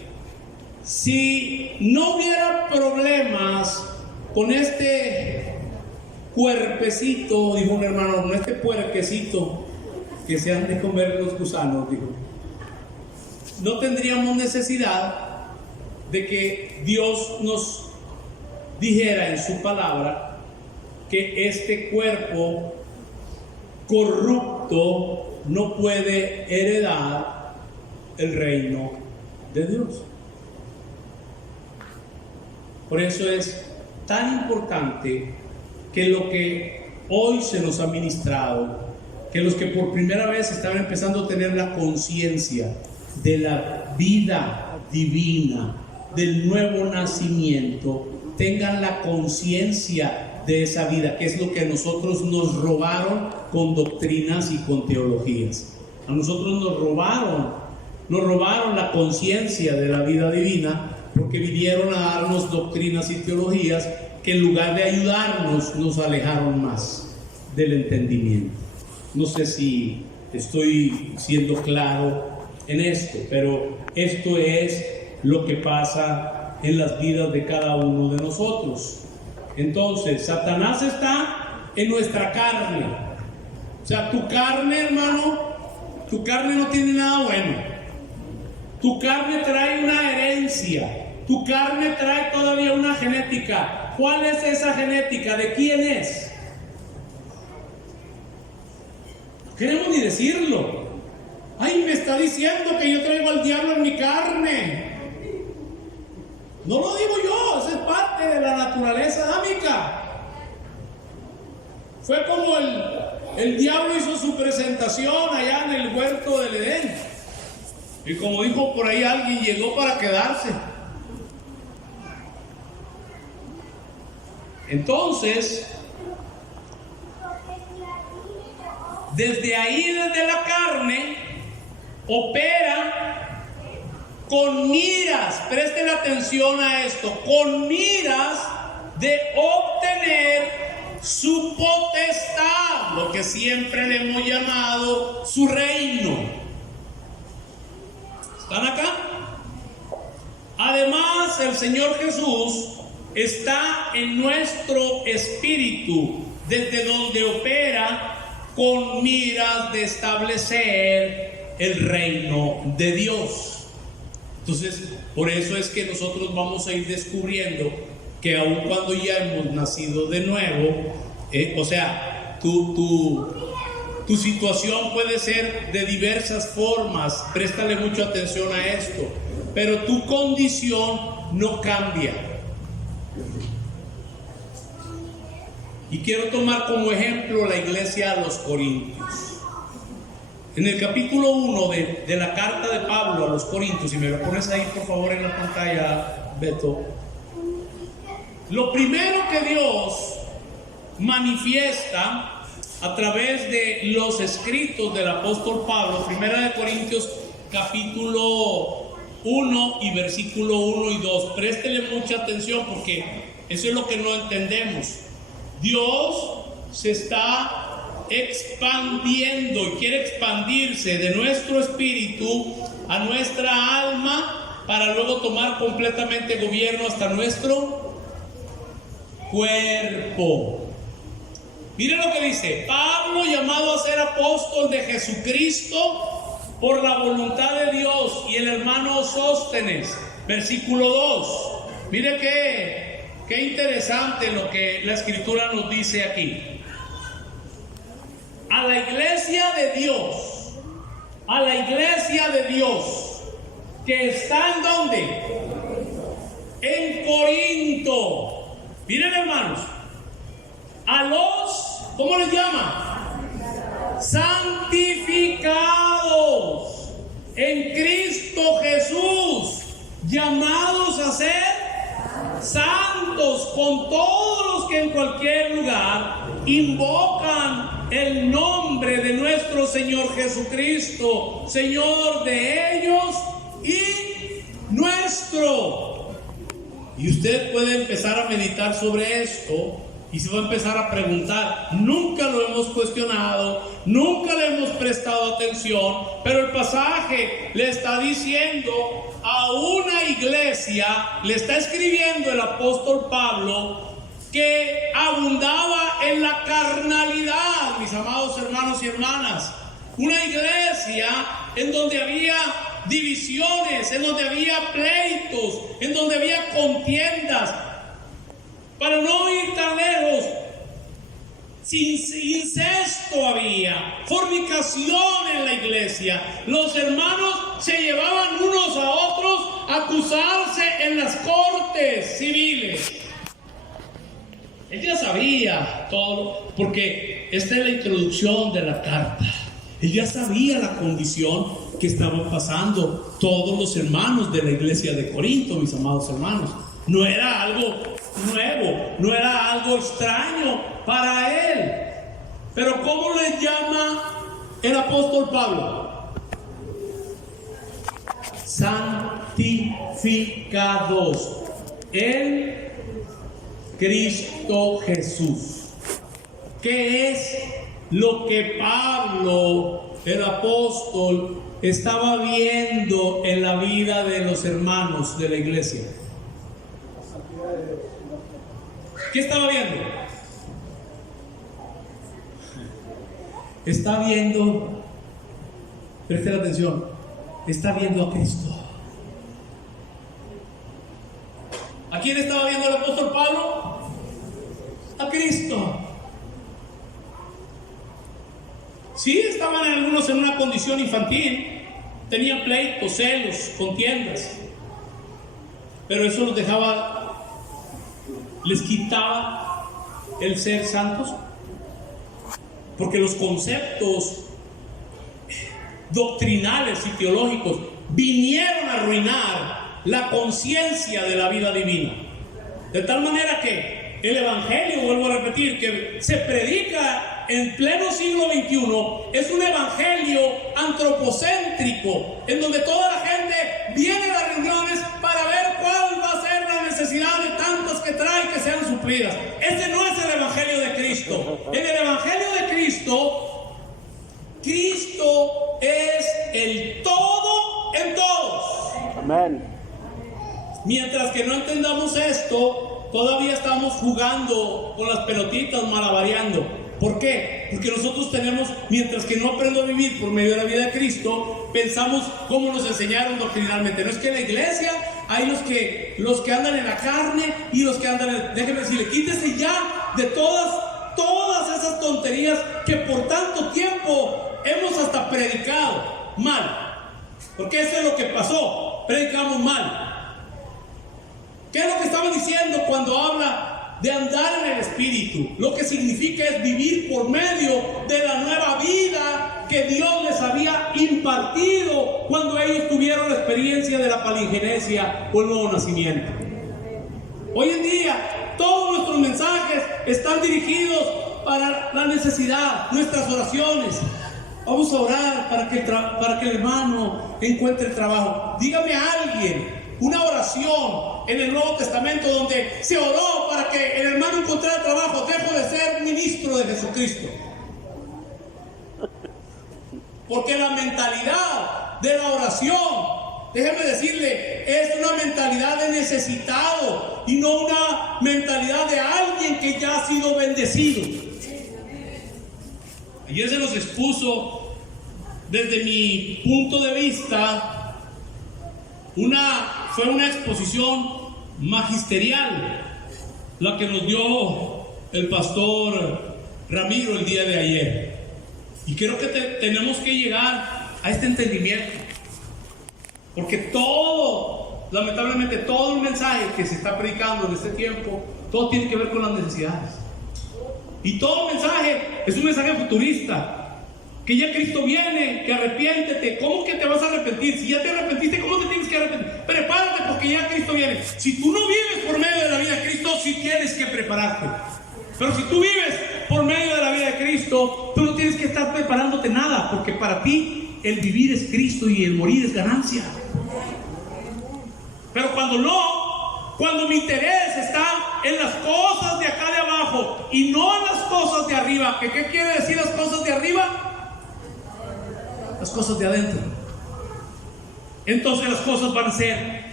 si no hubiera problemas con este cuerpecito, dijo un hermano, con este puerquecito que se han de comer los gusanos, dijo, no tendríamos necesidad de que Dios nos dijera en su palabra que este cuerpo corrupto no puede heredar el reino de Dios. Por eso es tan importante que lo que hoy se nos ha ministrado, que los que por primera vez estaban empezando a tener la conciencia de la vida divina, del nuevo nacimiento, tengan la conciencia de esa vida, que es lo que a nosotros nos robaron con doctrinas y con teologías. A nosotros nos robaron la conciencia de la vida divina, porque vinieron a darnos doctrinas y teologías que en lugar de ayudarnos nos alejaron más del entendimiento. No sé si estoy siendo claro en esto, pero esto es lo que pasa en las vidas de cada uno de nosotros. Entonces, Satanás está en nuestra carne. O sea, tu carne, hermano, tu carne no tiene nada bueno. Tu carne trae una herencia. Tu carne trae todavía una genética. ¿Cuál es esa genética? ¿De quién es? No queremos ni decirlo. Ay, me está diciendo que yo traigo al diablo en mi carne. No lo digo yo, eso es parte de la naturaleza adámica. Fue como el diablo hizo su presentación allá en el huerto del Edén. Y como dijo por ahí alguien, llegó para quedarse. Entonces, desde ahí, desde la carne, opera con miras, presten atención a esto, con miras de obtener su potestad, lo que siempre le hemos llamado su reino. ¿Están acá? Además, el Señor Jesús está en nuestro espíritu, desde donde opera con miras de establecer el reino de Dios. Entonces, por eso es que nosotros vamos a ir descubriendo que aun cuando ya hemos nacido de nuevo, o sea, tu situación puede ser de diversas formas, préstale mucha atención a esto, pero tu condición no cambia. Y quiero tomar como ejemplo la iglesia a los Corintios. En el capítulo 1 de la carta de Pablo a los Corintios, si me lo pones ahí por favor en la pantalla, Beto. Lo primero que Dios manifiesta a través de los escritos del apóstol Pablo, 1 Corintios capítulo 1 y versículo 1 y 2, préstele mucha atención porque eso es lo que no entendemos. Dios se está expandiendo y quiere expandirse de nuestro espíritu a nuestra alma para luego tomar completamente gobierno hasta nuestro cuerpo. Miren lo que dice: Pablo, llamado a ser apóstol de Jesucristo por la voluntad de Dios, y el hermano Sóstenes, versículo 2. Mire qué interesante lo que la escritura nos dice aquí. A la iglesia de Dios, que está ¿en dónde? En Corinto. Miren, hermanos, a los, ¿cómo les llama? Santificados en Cristo Jesús, llamados a ser santos, con todos los que en cualquier lugar invocan el nombre de nuestro Señor Jesucristo, Señor de ellos y nuestro. Y usted puede empezar a meditar sobre esto y se va a empezar a preguntar. Nunca lo hemos cuestionado, nunca le hemos prestado atención, pero el pasaje le está diciendo a una iglesia, le está escribiendo el apóstol Pablo, que abundaba en la carnalidad, mis amados hermanos y hermanas. Una iglesia en donde había divisiones, en donde había pleitos, en donde había contiendas. Para no ir tan lejos, incesto había, fornicación en la iglesia. Los hermanos se llevaban unos a otros a acusarse en las cortes civiles. Él ya sabía todo, porque esta es la introducción de la carta. Él ya sabía la condición que estaban pasando todos los hermanos de la iglesia de Corinto, mis amados hermanos. No era algo nuevo, no era algo extraño para él. Pero ¿cómo le llama el apóstol Pablo? Santificados en Cristo Jesús. ¿Qué es lo que Pablo, el apóstol, estaba viendo en la vida de los hermanos de la iglesia? ¿Qué estaba viendo? Está viendo, presten atención, está viendo a Cristo. ¿A quién estaba viendo el apóstol Pablo? A Cristo. Sí, estaban algunos en una condición infantil, tenían pleitos, celos, contiendas, pero eso los dejaba, les quitaba el ser santos, porque los conceptos doctrinales y teológicos vinieron a arruinar la conciencia de la vida divina, de tal manera que el evangelio, vuelvo a repetir, que se predica en pleno siglo XXI, es un evangelio antropocéntrico, en donde toda la gente viene a las reuniones para ver cuál va a ser la necesidad de tantas que trae que sean suplidas. Ese no es el evangelio de Cristo. En el evangelio de Cristo, Cristo es el todo en todos. Amén. Mientras que no entendamos esto, todavía estamos jugando con las pelotitas, malabareando. ¿Por qué? Porque nosotros tenemos, mientras que no aprendo a vivir por medio de la vida de Cristo, pensamos cómo nos enseñaron doctrinalmente. No es que en la iglesia hay los que andan en la carne y los que andan en... Déjeme decirle, quítese ya de todas esas tonterías que por tanto tiempo hemos hasta predicado mal. Porque eso es lo que pasó, predicamos mal. ¿Qué es lo que estaba diciendo cuando habla de andar en el Espíritu? Lo que significa es vivir por medio de la nueva vida que Dios les había impartido cuando ellos tuvieron la experiencia de la palingenesia o el nuevo nacimiento. Hoy en día todos nuestros mensajes están dirigidos para la necesidad, nuestras oraciones. Vamos a orar para que el hermano encuentre trabajo. Dígame a alguien una oración en el Nuevo Testamento donde se oró para que el hermano encontrara trabajo. Dejo de ser ministro de Jesucristo. Porque la mentalidad de la oración, déjeme decirle, es una mentalidad de necesitado y no una mentalidad de alguien que ya ha sido bendecido. Ayer se nos expuso desde mi punto de vista fue una exposición magisterial la que nos dio el pastor Ramiro el día de ayer. Y creo que tenemos que llegar a este entendimiento. Porque todo, lamentablemente, todo el mensaje que se está predicando en este tiempo, todo tiene que ver con las necesidades. Y todo mensaje es un mensaje futurista. Que ya Cristo viene, que arrepiéntete. ¿Cómo que te vas a arrepentir? Si ya te arrepentiste, ¿cómo te tienes que arrepentir? Prepárate porque ya Cristo viene. Si tú no vives por medio de la vida de Cristo, sí tienes que prepararte. Pero si tú vives por medio de la vida de Cristo, tú no tienes que estar preparándote nada, porque para ti el vivir es Cristo y el morir es ganancia. Pero cuando mi interés está en las cosas de acá de abajo y no en las cosas de arriba, ¿qué quiere decir las cosas de arriba? Las cosas de adentro. Entonces las cosas van a ser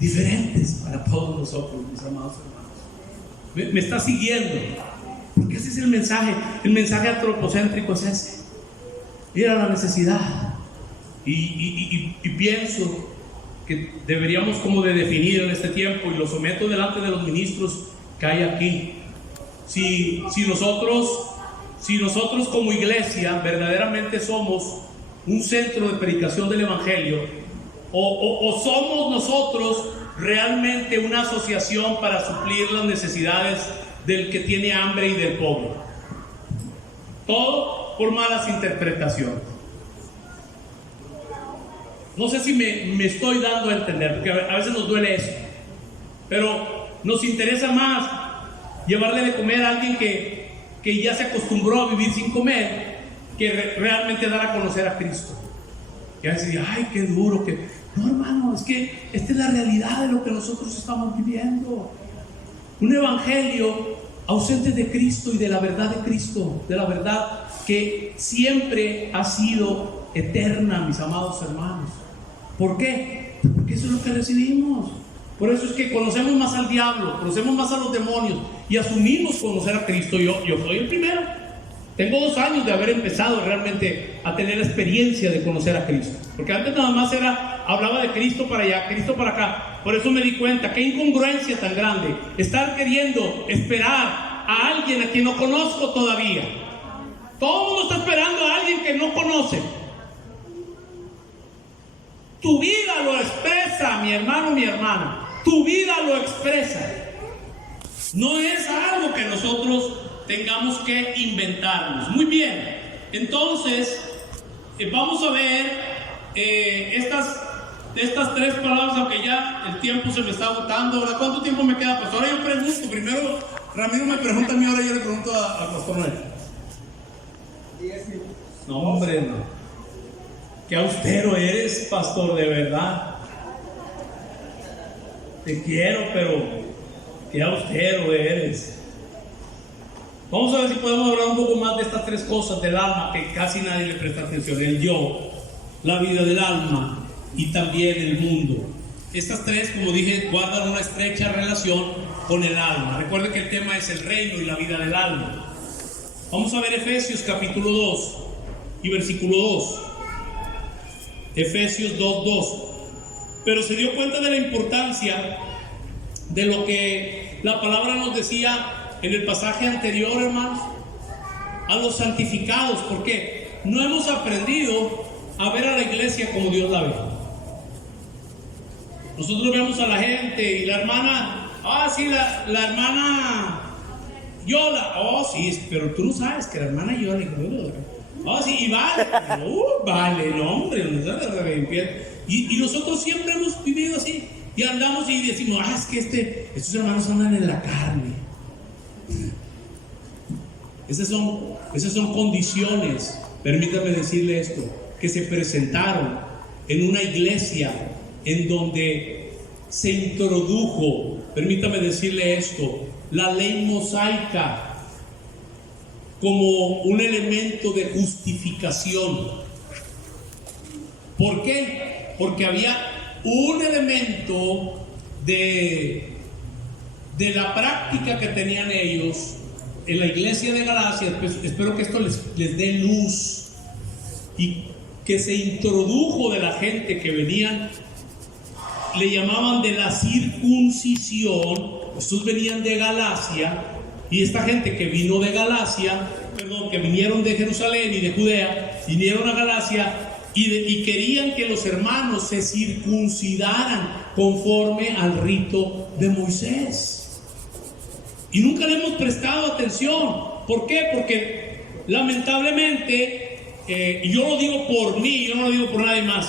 diferentes para todos nosotros, mis amados hermanos. ¿Me está siguiendo? Porque ese es el mensaje. El mensaje antropocéntrico es ese: ir a la necesidad. Y pienso que deberíamos como de definir en este tiempo, y lo someto delante de los ministros que hay aquí. Si nosotros como iglesia verdaderamente somos un centro de predicación del Evangelio, o somos nosotros realmente una asociación para suplir las necesidades del que tiene hambre y del pobre. Todo por malas interpretaciones. No sé si me estoy dando a entender, porque a veces nos duele eso, pero nos interesa más llevarle de comer a alguien que ya se acostumbró a vivir sin comer, que realmente dar a conocer a Cristo. Y a veces, ay, qué duro, no, hermano, es que esta es la realidad de lo que nosotros estamos viviendo. Un evangelio ausente de Cristo y de la verdad de Cristo, de la verdad que siempre ha sido eterna, mis amados hermanos. ¿Por qué? Porque eso es lo que recibimos. Por eso es que conocemos más al diablo, conocemos más a los demonios y asumimos conocer a Cristo. Yo soy el primero. Tengo 2 años de haber empezado realmente a tener la experiencia de conocer a Cristo. Porque antes nada más hablaba de Cristo para allá, Cristo para acá. Por eso me di cuenta, qué incongruencia tan grande estar queriendo esperar a alguien a quien no conozco todavía. Todo el mundo está esperando a alguien que no conoce. Tu vida lo expresa, mi hermano, mi hermana. Tu vida lo expresa. No es algo que nosotros tengamos que inventarnos. Muy bien. Entonces, vamos a ver estas 3 palabras, aunque ya el tiempo se me está agotando. Ahora, ¿cuánto tiempo me queda? Pues ahora yo pregunto. Primero, Ramiro me pregunta a mí, ahora yo le pregunto a Pastor Noel. 10 minutos. No, hombre, no. Qué austero eres, pastor, de verdad. Te quiero, pero qué austero eres. Vamos a ver si podemos hablar un poco más de estas 3 cosas del alma que casi nadie le presta atención: el yo, la vida del alma y también el mundo. Estas 3, como dije, guardan una estrecha relación con el alma. Recuerde que el tema es el reino y la vida del alma. Vamos a ver Efesios capítulo 2 y versículo 2. Efesios 2:2. Pero se dio cuenta de la importancia de lo que la palabra nos decía en el pasaje anterior, hermanos, a los santificados. Porque no hemos aprendido a ver a la iglesia como Dios la ve. Nosotros vemos a la gente y la hermana, sí, la hermana Yola, sí, pero tú no sabes que la hermana Yola, sí, y vale, vale, no, hombre, y nosotros siempre hemos vivido así, y andamos y decimos, es que estos hermanos andan en la carne. Esas son condiciones, permítame decirle esto, que se presentaron en una iglesia en donde se introdujo, permítame decirle esto, la ley mosaica como un elemento de justificación. ¿Por qué? Porque había un elemento de la práctica que tenían ellos en la iglesia de Galacia. Pues espero que esto les dé luz, y que se introdujo de la gente que venían, le llamaban de la circuncisión. Estos venían de Galacia, y esta gente que vino de Galacia, que vinieron de Jerusalén y de Judea, vinieron a Galacia, y querían que los hermanos se circuncidaran conforme al rito de Moisés. Y nunca le hemos prestado atención. ¿Por qué? Porque lamentablemente, y yo lo digo por mí, yo no lo digo por nadie más,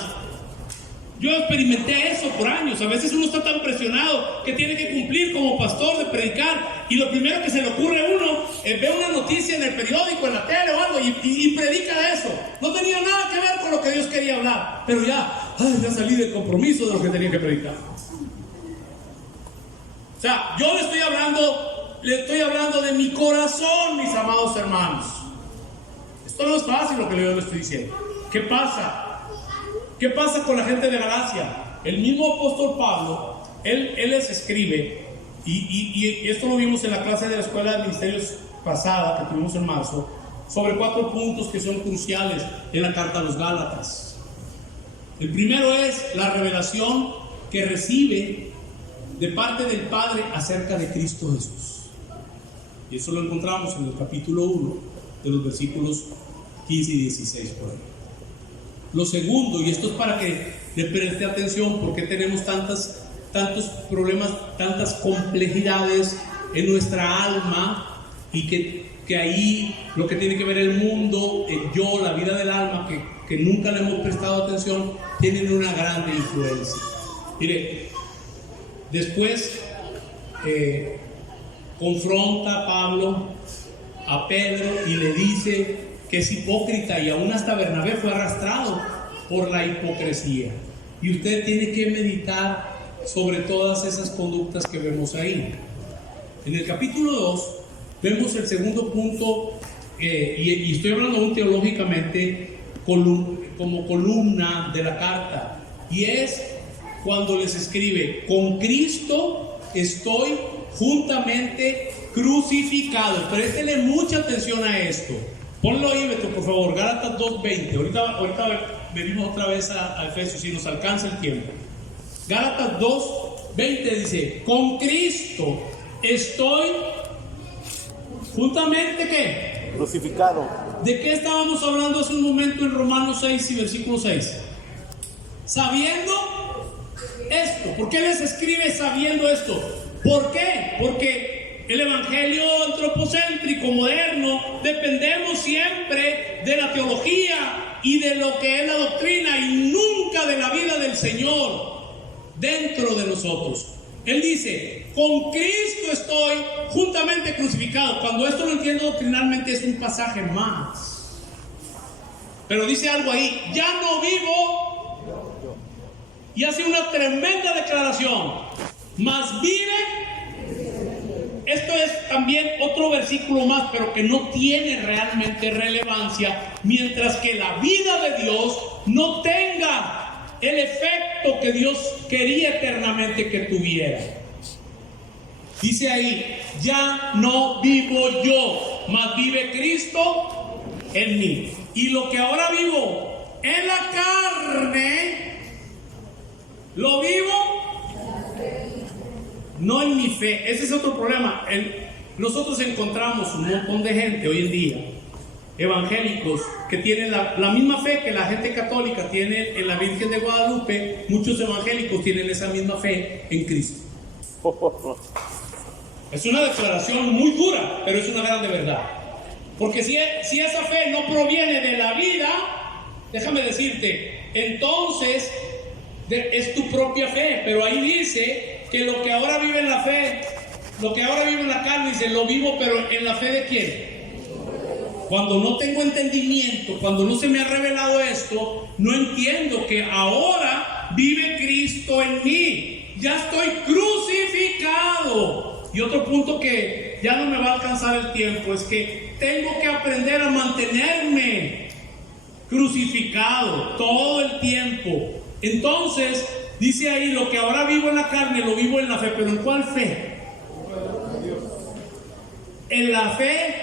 yo experimenté eso por años. A veces uno está tan presionado que tiene que cumplir como pastor de predicar, y lo primero que se le ocurre a uno es ver una noticia en el periódico, en la tele o algo, y predica de eso. No tenía nada que ver con lo que Dios quería hablar, pero ya salí del compromiso de lo que tenía que predicar. O sea, yo le estoy hablando de mi corazón, mis amados hermanos. Esto no es fácil lo que yo le estoy diciendo. ¿Qué pasa? ¿Qué pasa con la gente de Galacia? El mismo apóstol Pablo, él les escribe, y esto lo vimos en la clase de la Escuela de Ministerios pasada que tuvimos en marzo, sobre 4 puntos que son cruciales en la carta a los Gálatas. El primero es la revelación que recibe de parte del Padre acerca de Cristo Jesús. Y eso lo encontramos en el capítulo 1, de los versículos 15 y 16 por ahí. Lo segundo, y esto es para que le preste atención, porque tenemos tantos problemas, tantas complejidades en nuestra alma, y que ahí lo que tiene que ver el mundo, el yo, la vida del alma, que nunca le hemos prestado atención, tienen una grande influencia. Mire, después confronta a Pablo a Pedro y le dice que es hipócrita, y aún hasta Bernabé fue arrastrado por la hipocresía. Y usted tiene que meditar sobre todas esas conductas que vemos ahí. En el capítulo 2 vemos el segundo punto, y estoy hablando aún teológicamente como columna de la carta, y es cuando les escribe: con Cristo estoy juntamente crucificado. Préstele mucha atención a esto. Ponlo ahí, Beto, por favor. Gálatas 2:20. Ahorita venimos otra vez a Efesios, si nos alcanza el tiempo. Gálatas 2:20 dice: con Cristo estoy juntamente, ¿qué? Crucificado. ¿De qué estábamos hablando hace un momento en Romanos 6 y versículo 6? Sabiendo esto. ¿Por qué les escribe sabiendo esto? ¿Por qué? Porque el evangelio antropocéntrico moderno dependemos siempre de la teología y de lo que es la doctrina, y nunca de la vida del Señor dentro de nosotros. Él dice: con Cristo estoy juntamente crucificado. Cuando esto lo entiendo doctrinalmente es un pasaje más, pero dice algo ahí: ya no vivo, y hace una tremenda declaración, mas vive. Esto es también otro versículo más, pero que no tiene realmente relevancia mientras que la vida de Dios no tenga el efecto que Dios quería eternamente que tuviera. Dice ahí: ya no vivo yo, mas vive Cristo en mí. Y lo que ahora vivo en la carne, lo vivo no en mi fe. Ese es otro problema. Nosotros encontramos un montón de gente hoy en día, evangélicos, que tienen la misma fe que la gente católica tiene en la Virgen de Guadalupe. Muchos evangélicos tienen esa misma fe en Cristo. Es una declaración muy dura, pero es una grande verdad. Porque si esa fe no proviene de la vida, déjame decirte, entonces es tu propia fe. Pero ahí dice que lo que ahora vive en la fe, lo que ahora vive en la carne, dice: lo vivo, pero ¿en la fe de quién? Cuando no tengo entendimiento, cuando no se me ha revelado esto, no entiendo que ahora vive Cristo en mí. Ya estoy crucificado. Y otro punto que ya no me va a alcanzar el tiempo es que tengo que aprender a mantenerme crucificado todo el tiempo. Entonces dice ahí: lo que ahora vivo en la carne, lo vivo en la fe. ¿Pero en cuál fe? En la fe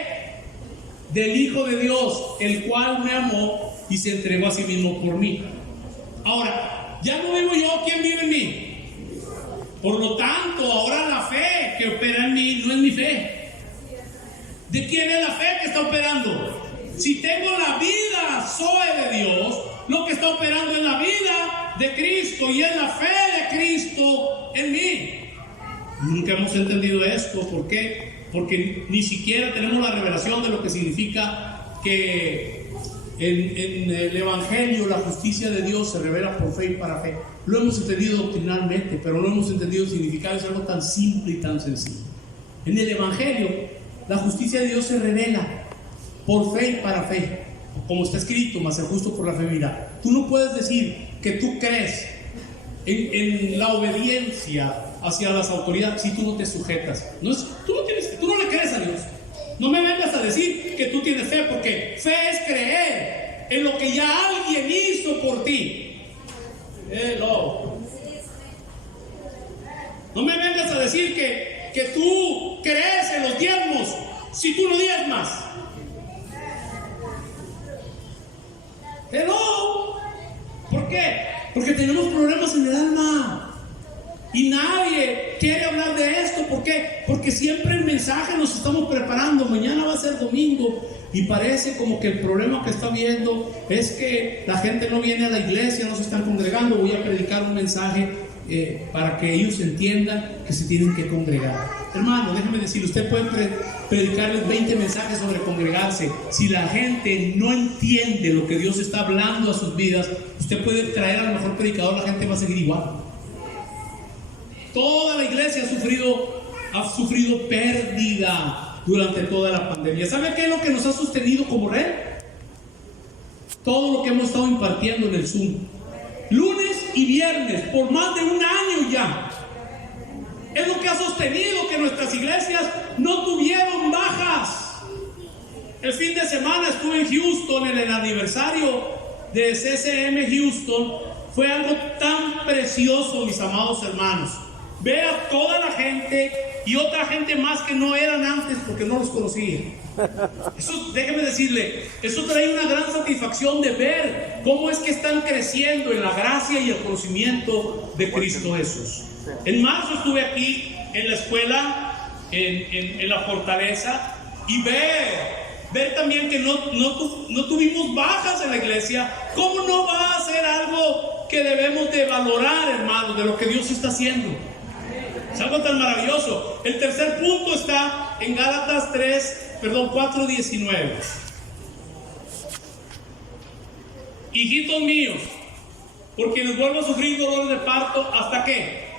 del Hijo de Dios, el cual me amó y se entregó a sí mismo por mí. Ahora, ya no vivo yo, ¿quién vive en mí? Por lo tanto, ahora la fe que opera en mí no es mi fe. ¿De quién es la fe que está operando? Si tengo la vida Zoe de Dios, lo que está operando en la vida de Cristo y en la fe de Cristo en mí. Nunca hemos entendido esto. ¿Por qué? Porque ni siquiera tenemos la revelación de lo que significa que en el Evangelio la justicia de Dios se revela por fe y para fe. Lo hemos entendido doctrinalmente, pero no hemos entendido el significado. Es algo tan simple y tan sencillo. En el Evangelio la justicia de Dios se revela por fe y para fe, como está escrito: mas el justo por la fe vivirá. Tú no puedes decir que tú crees en la obediencia hacia las autoridades si tú no te sujetas. Tú no le crees a Dios. No me vengas a decir que tú tienes fe, porque fe es creer en lo que ya alguien hizo por ti. No me vengas a decir que tú crees en los diezmos si tú no diezmas. ¿Por qué? Porque tenemos problemas en el alma. Y nadie quiere hablar de esto. ¿Por qué? Porque siempre el mensaje nos estamos preparando. Mañana va a ser domingo y parece como que el problema que está viendo es que la gente no viene a la iglesia, no se están congregando. Voy a predicar un mensaje para que ellos entiendan que se tienen que congregar. Hermano, déjeme decirle, usted puede predicarles 20 mensajes sobre congregarse. Si la gente no entiende lo que Dios está hablando a sus vidas, usted puede traer al mejor predicador, la gente va a seguir igual. Toda la iglesia ha sufrido pérdida durante toda la pandemia. ¿Sabe qué es lo que nos ha sostenido como red? Todo lo que hemos estado impartiendo en el Zoom, lunes y viernes, por más de un año ya. Es lo que ha sostenido que nuestras iglesias no tuvieron bajas. El fin de semana estuve en Houston en el aniversario de CCM Houston. Fue algo tan precioso, mis amados hermanos. Ver a toda la gente y otra gente más que no eran antes porque no los conocía. Eso, déjeme decirle, eso trae una gran satisfacción de ver cómo es que están creciendo en la gracia y el conocimiento de Cristo Jesús. En marzo estuve aquí en la escuela, en la fortaleza, y ver también que no tuvimos bajas en la iglesia. ¿Cómo no va a ser algo que debemos de valorar, hermanos, de lo que Dios está haciendo? Es algo tan maravilloso. El tercer punto está en Gálatas 4:19. Hijitos míos, por quienes vuelvo a sufrir dolores de parto, ¿hasta qué?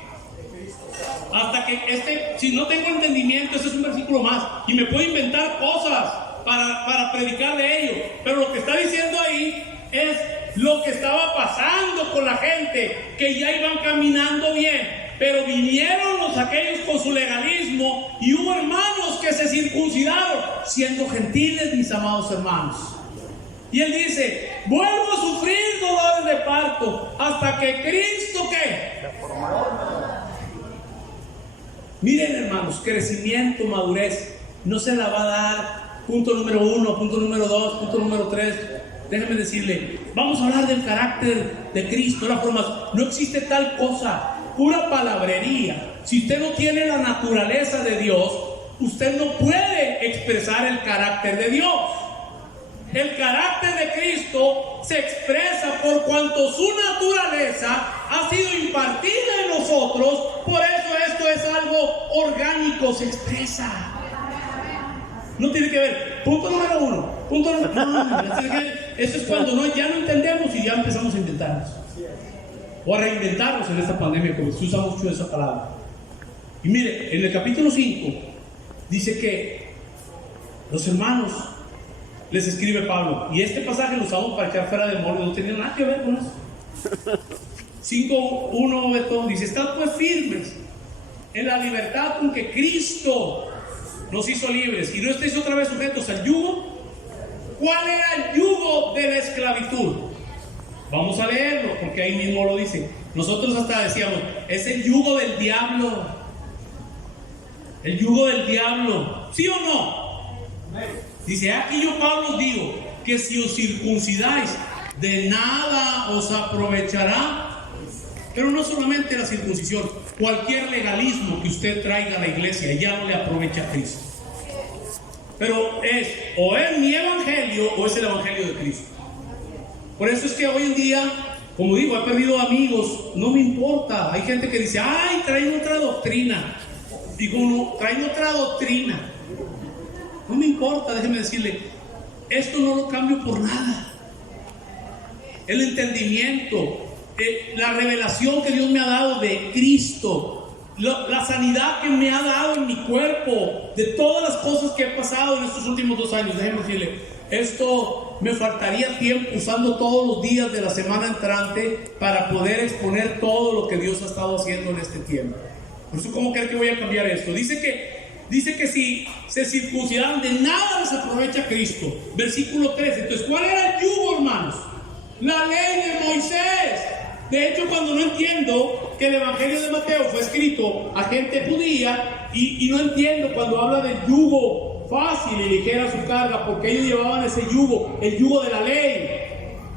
Hasta que si no tengo entendimiento, este es un versículo más, y me puedo inventar cosas para predicar de ello, pero lo que está diciendo ahí es lo que estaba pasando con la gente, que ya iban caminando bien. Pero vinieron aquellos con su legalismo, y hubo hermanos que se circuncidaron, siendo gentiles, mis amados hermanos. Y él dice: vuelvo a sufrir dolores de parto hasta que Cristo ¿qué? Miren, hermanos, crecimiento, madurez no se la va a dar punto número 1, punto número 2, punto número 3. Déjeme decirle, vamos a hablar del carácter de Cristo, la formación. No existe tal cosa, pura palabrería. Si usted no tiene la naturaleza de Dios, usted no puede expresar el carácter de Dios. El carácter de Cristo se expresa por cuanto su naturaleza ha sido impartida en nosotros. Por eso esto es algo orgánico, se expresa. No tiene que ver. Punto número 1. Punto número 2. Eso es cuando ya no entendemos y ya empezamos a inventarnos. O a reinventarnos en esta pandemia, porque se usa mucho esa palabra. Y mire, en el capítulo 5 dice que los hermanos, les escribe Pablo, y este pasaje lo usamos para echar fuera de molde, no tenía nada que ver con eso. 5:1 Beto dice: estad pues firmes en la libertad con que Cristo nos hizo libres, y no estéis otra vez sujetos al yugo. ¿Cuál era el yugo de la esclavitud? Vamos a leerlo, porque ahí mismo lo dice. Nosotros hasta decíamos, es el yugo del diablo. El yugo del diablo, ¿sí o no? Dice: aquí yo, Pablo, os digo que si os circuncidáis, de nada os aprovechará. Pero no solamente la circuncisión, cualquier legalismo que usted traiga a la iglesia ya no le aprovecha a Cristo. Pero o es mi evangelio o es el evangelio de Cristo. Por eso es que hoy en día, como digo, he perdido amigos, no me importa. Hay gente que dice, ay, traen otra doctrina. Digo, no, traen otra doctrina. No me importa, déjeme decirle, esto no lo cambio por nada. El entendimiento, la revelación que Dios me ha dado de Cristo, la sanidad que me ha dado en mi cuerpo, de todas las cosas que he pasado en estos últimos 2 años, déjeme decirle, esto me faltaría tiempo usando todos los días de la semana entrante para poder exponer todo lo que Dios ha estado haciendo en este tiempo. Por eso, ¿cómo cree que voy a cambiar esto? Dice que si se circuncidan, de nada les aprovecha Cristo. Versículo 13. Entonces, ¿cuál era el yugo, hermanos? La ley de Moisés. De hecho, cuando no entiendo que el Evangelio de Mateo fue escrito a gente judía, y no entiendo cuando habla del yugo fácil y ligera su carga, porque ellos llevaban ese yugo, el yugo de la ley.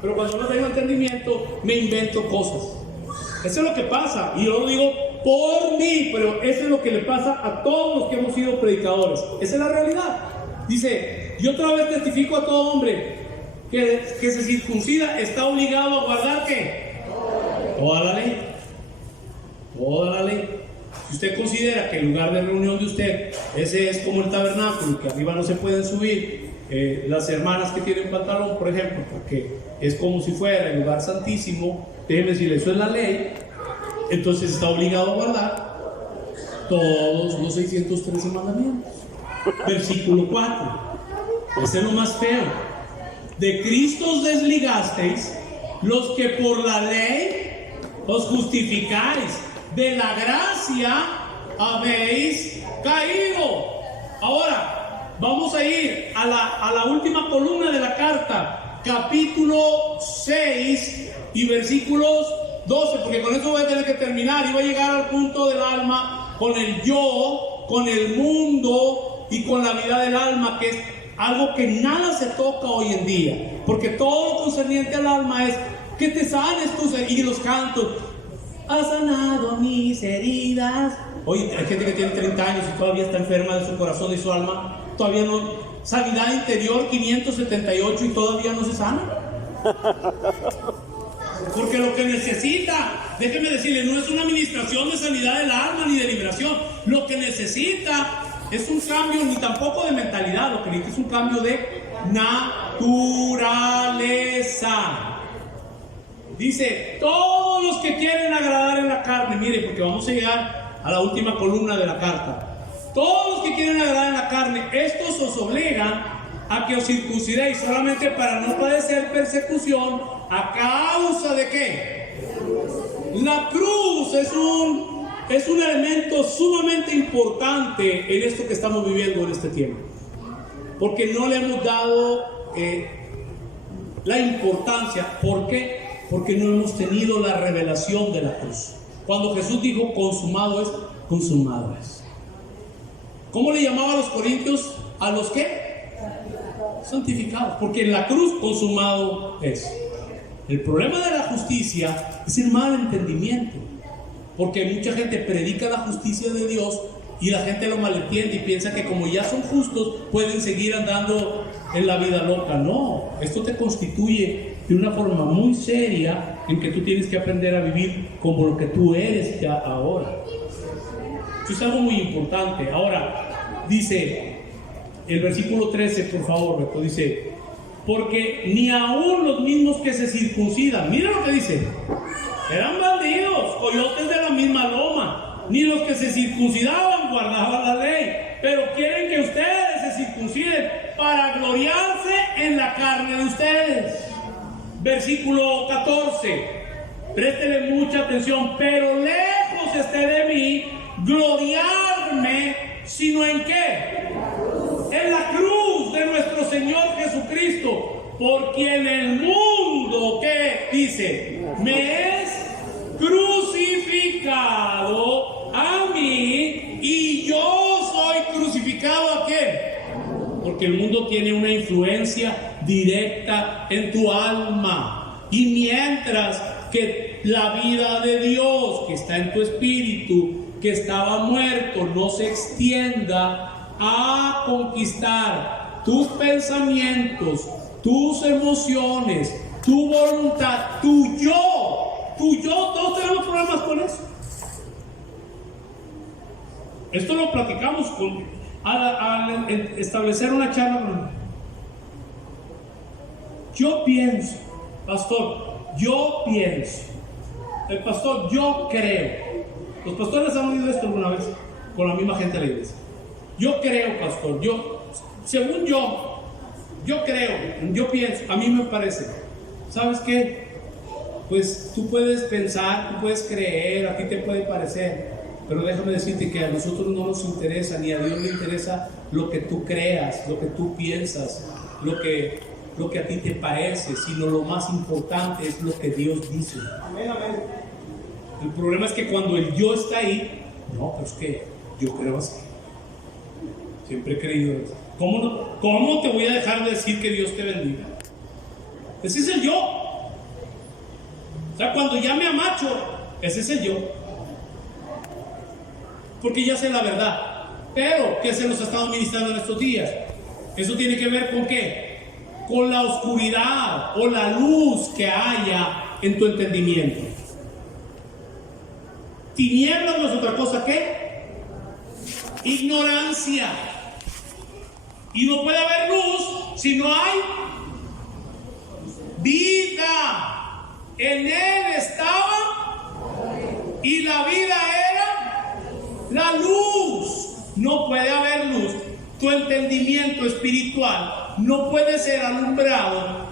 Pero cuando no tengo entendimiento, me invento cosas. Eso es lo que pasa, y yo lo digo por mí, pero eso es lo que le pasa a todos los que hemos sido predicadores. Esa es la realidad. Dice, y otra vez testifico a todo hombre que se circuncida está obligado a guardar ¿qué? Toda la ley. Toda la ley. Si usted considera que el lugar de reunión de usted, ese es como el tabernáculo, que arriba no se pueden subir las hermanas que tienen pantalón, por ejemplo, porque es como si fuera el lugar santísimo, déjeme decirle, eso es la ley, entonces está obligado a guardar todos los 613 mandamientos. Versículo 4, ese es lo más feo. De Cristo os desligasteis, los que por la ley os justificáis, de la gracia habéis caído. Ahora vamos a ir a la última columna de la carta, capítulo 6 y versículos 12, porque con eso voy a tener que terminar y voy a llegar al punto del alma, con el yo, con el mundo y con la vida del alma, que es algo que nada se toca hoy en día, porque todo lo concerniente al alma es que te sanes tú, y los cantos, ha sanado mis heridas. Oye, hay gente que tiene 30 años y todavía está enferma de su corazón y su alma, todavía no, sanidad interior 578 y todavía no se sana. Porque lo que necesita, déjeme decirle, no es una administración de sanidad del alma ni de liberación. Lo que necesita es un cambio, ni tampoco de mentalidad. Lo que necesita es un cambio de naturaleza. Dice, todos los que quieren agradar en la carne, mire, porque vamos a llegar a la última columna de la carta. Todos los que quieren agradar en la carne, estos os obligan a que os circuncidéis solamente para no padecer persecución. ¿A causa de qué? La cruz es un elemento sumamente importante en esto que estamos viviendo en este tiempo, porque no le hemos dado la importancia. ¿Por qué? Porque no hemos tenido la revelación de la cruz. Cuando Jesús dijo consumado es, consumado es. ¿Cómo le llamaba a los corintios? ¿A los qué? Santificados. Porque en la cruz consumado es. El problema de la justicia es el mal entendimiento, porque mucha gente predica la justicia de Dios y la gente lo malentiende y piensa que como ya son justos pueden seguir andando en la vida loca. No, esto te constituye de una forma muy seria en que tú tienes que aprender a vivir como lo que tú eres ya ahora. Eso es algo muy importante. Ahora, dice el versículo 13, por favor, Beto, dice, porque ni aún los mismos que se circuncidan, mira lo que dice, eran bandidos, coyotes de la misma loma, ni los que se circuncidaban guardaban la ley, pero quieren que ustedes se circunciden para gloriarse en la carne de ustedes. Versículo 14, préstele mucha atención, pero lejos esté de mí gloriarme, sino en ¿qué? En la cruz de nuestro Señor Jesucristo, por quien el mundo, ¿qué dice? Me es crucificado a mí y yo soy crucificado ¿a quién? Porque el mundo tiene una influencia directa en tu alma, y mientras que la vida de Dios que está en tu espíritu, que estaba muerto, no se extienda a conquistar tus pensamientos, tus emociones, tu voluntad, tu yo, todos tenemos problemas con eso. Esto lo platicamos al establecer una charla. Yo pienso, pastor, yo pienso. El pastor, yo creo. Los pastores han oído esto alguna vez con la misma gente de la iglesia. Yo creo, pastor, según yo creo, yo pienso, a mí me parece. ¿Sabes qué? Pues tú puedes pensar, tú puedes creer, a ti te puede parecer, pero déjame decirte que a nosotros no nos interesa, ni a Dios le interesa lo que tú creas, lo que tú piensas, lo que a ti te parece, sino lo más importante es lo que Dios dice. Amén, amén. El problema es que cuando el yo está ahí, no, pero es que yo creo así. Siempre he creído eso. ¿Cómo te voy a dejar de decir que Dios te bendiga? Ese es el yo. O sea, cuando ya me amacho, ese es el yo. Porque ya sé la verdad. Pero, ¿qué se nos ha estado ministrando en estos días? Eso tiene que ver con ¿qué? Con la oscuridad o la luz que haya en tu entendimiento. Tinieblas no es otra cosa que ignorancia. Y no puede haber luz si no hay vida. En él estaba y la vida era la luz. No puede haber luz. Tu entendimiento espiritual no puede ser alumbrado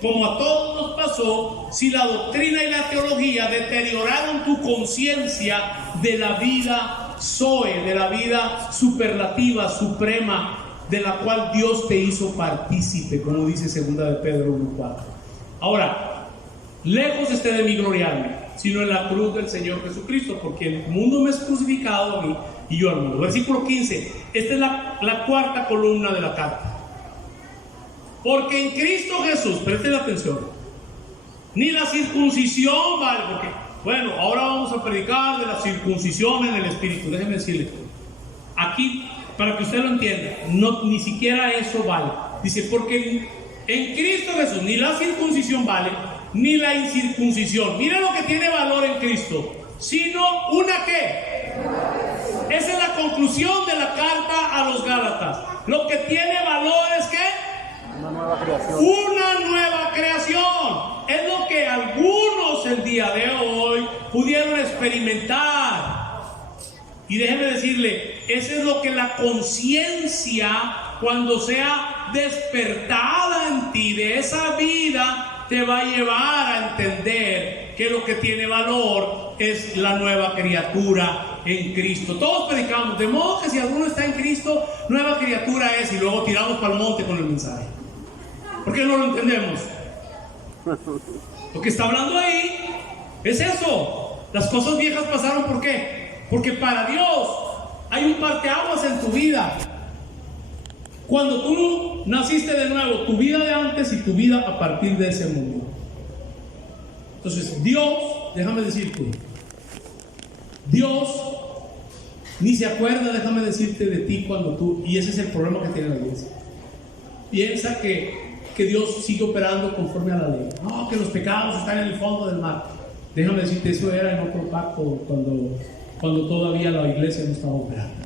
como a todos nos pasó, si la doctrina y la teología deterioraron tu conciencia de la vida Zoe, de la vida superlativa, suprema, de la cual Dios te hizo partícipe, como dice 2 de Pedro 1:4. Ahora, lejos esté de mí gloriarme, sino en la cruz del Señor Jesucristo, porque el mundo me es crucificado a mí y yo al mundo. Versículo 15. Esta es la cuarta columna de la carta. Porque en Cristo Jesús, presten atención, ni la circuncisión vale, porque, bueno, ahora vamos a predicar de la circuncisión en el Espíritu. Déjenme decirle, aquí, para que usted lo entienda, ni siquiera eso vale. Dice, porque en Cristo Jesús ni la circuncisión vale, ni la incircuncisión. Mira lo que tiene valor en Cristo, sino una ¿qué? Esa es la conclusión de la carta a los Gálatas. Lo que tiene valor es ¿qué? Una nueva creación. Una nueva creación. Es lo que algunos el día de hoy pudieron experimentar. Y déjeme decirle, eso es lo que la conciencia, cuando sea despertada en ti de esa vida, te va a llevar a entender que lo que tiene valor es la nueva criatura en Cristo. Todos predicamos, de modo que si alguno está en Cristo, nueva criatura es, y luego tiramos para el monte con el mensaje. ¿Por qué no lo entendemos? Lo que está hablando ahí es eso. Las cosas viejas pasaron, ¿por qué? Porque para Dios hay un parteaguas en tu vida. Cuando tú naciste de nuevo, tu vida de antes y tu vida a partir de ese mundo. Entonces Dios, déjame decirte, Dios ni se acuerda, déjame decirte, de ti cuando tú, y ese es el problema que tiene la iglesia. Piensa que Dios sigue operando conforme a la ley. No, que los pecados están en el fondo del mar. Déjame decirte, eso era en otro pacto cuando todavía la iglesia no estaba operando.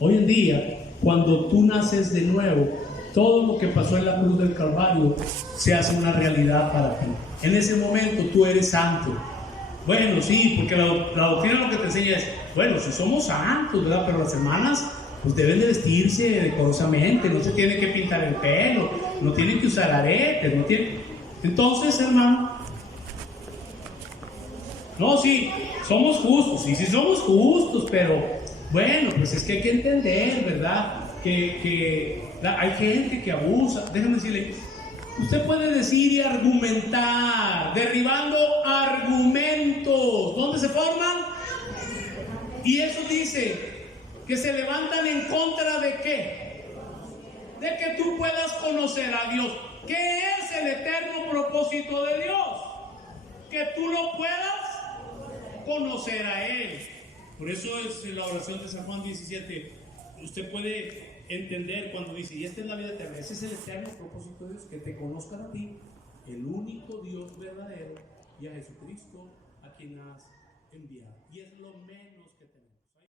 Hoy en día, cuando tú naces de nuevo, todo lo que pasó en la cruz del Calvario se hace una realidad para ti. En ese momento tú eres santo. Bueno, sí, porque la doctrina lo que te enseña es, bueno, si somos santos, ¿verdad? Pero las hermanas pues deben de vestirse decorosamente, no se tiene que pintar el pelo, no tienen que usar aretes, no tienen... Entonces, hermano, no, sí, somos justos, sí somos justos, pero bueno, pues es que hay que entender, ¿verdad? Que hay gente que abusa. Déjame decirle, usted puede decir y argumentar, derribando argumentos. ¿Dónde se forman? Y eso dice que se levantan en contra de ¿qué? De que tú puedas conocer a Dios. ¿Qué es el eterno propósito de Dios? Que tú lo puedas conocer a Él. Por eso es la oración de San Juan 17. Usted puede entender cuando dice, y esta es la vida eterna. Ese es el eterno propósito de Dios, que te conozcan a ti el único Dios verdadero y a Jesucristo a quien has enviado. Y es lo menos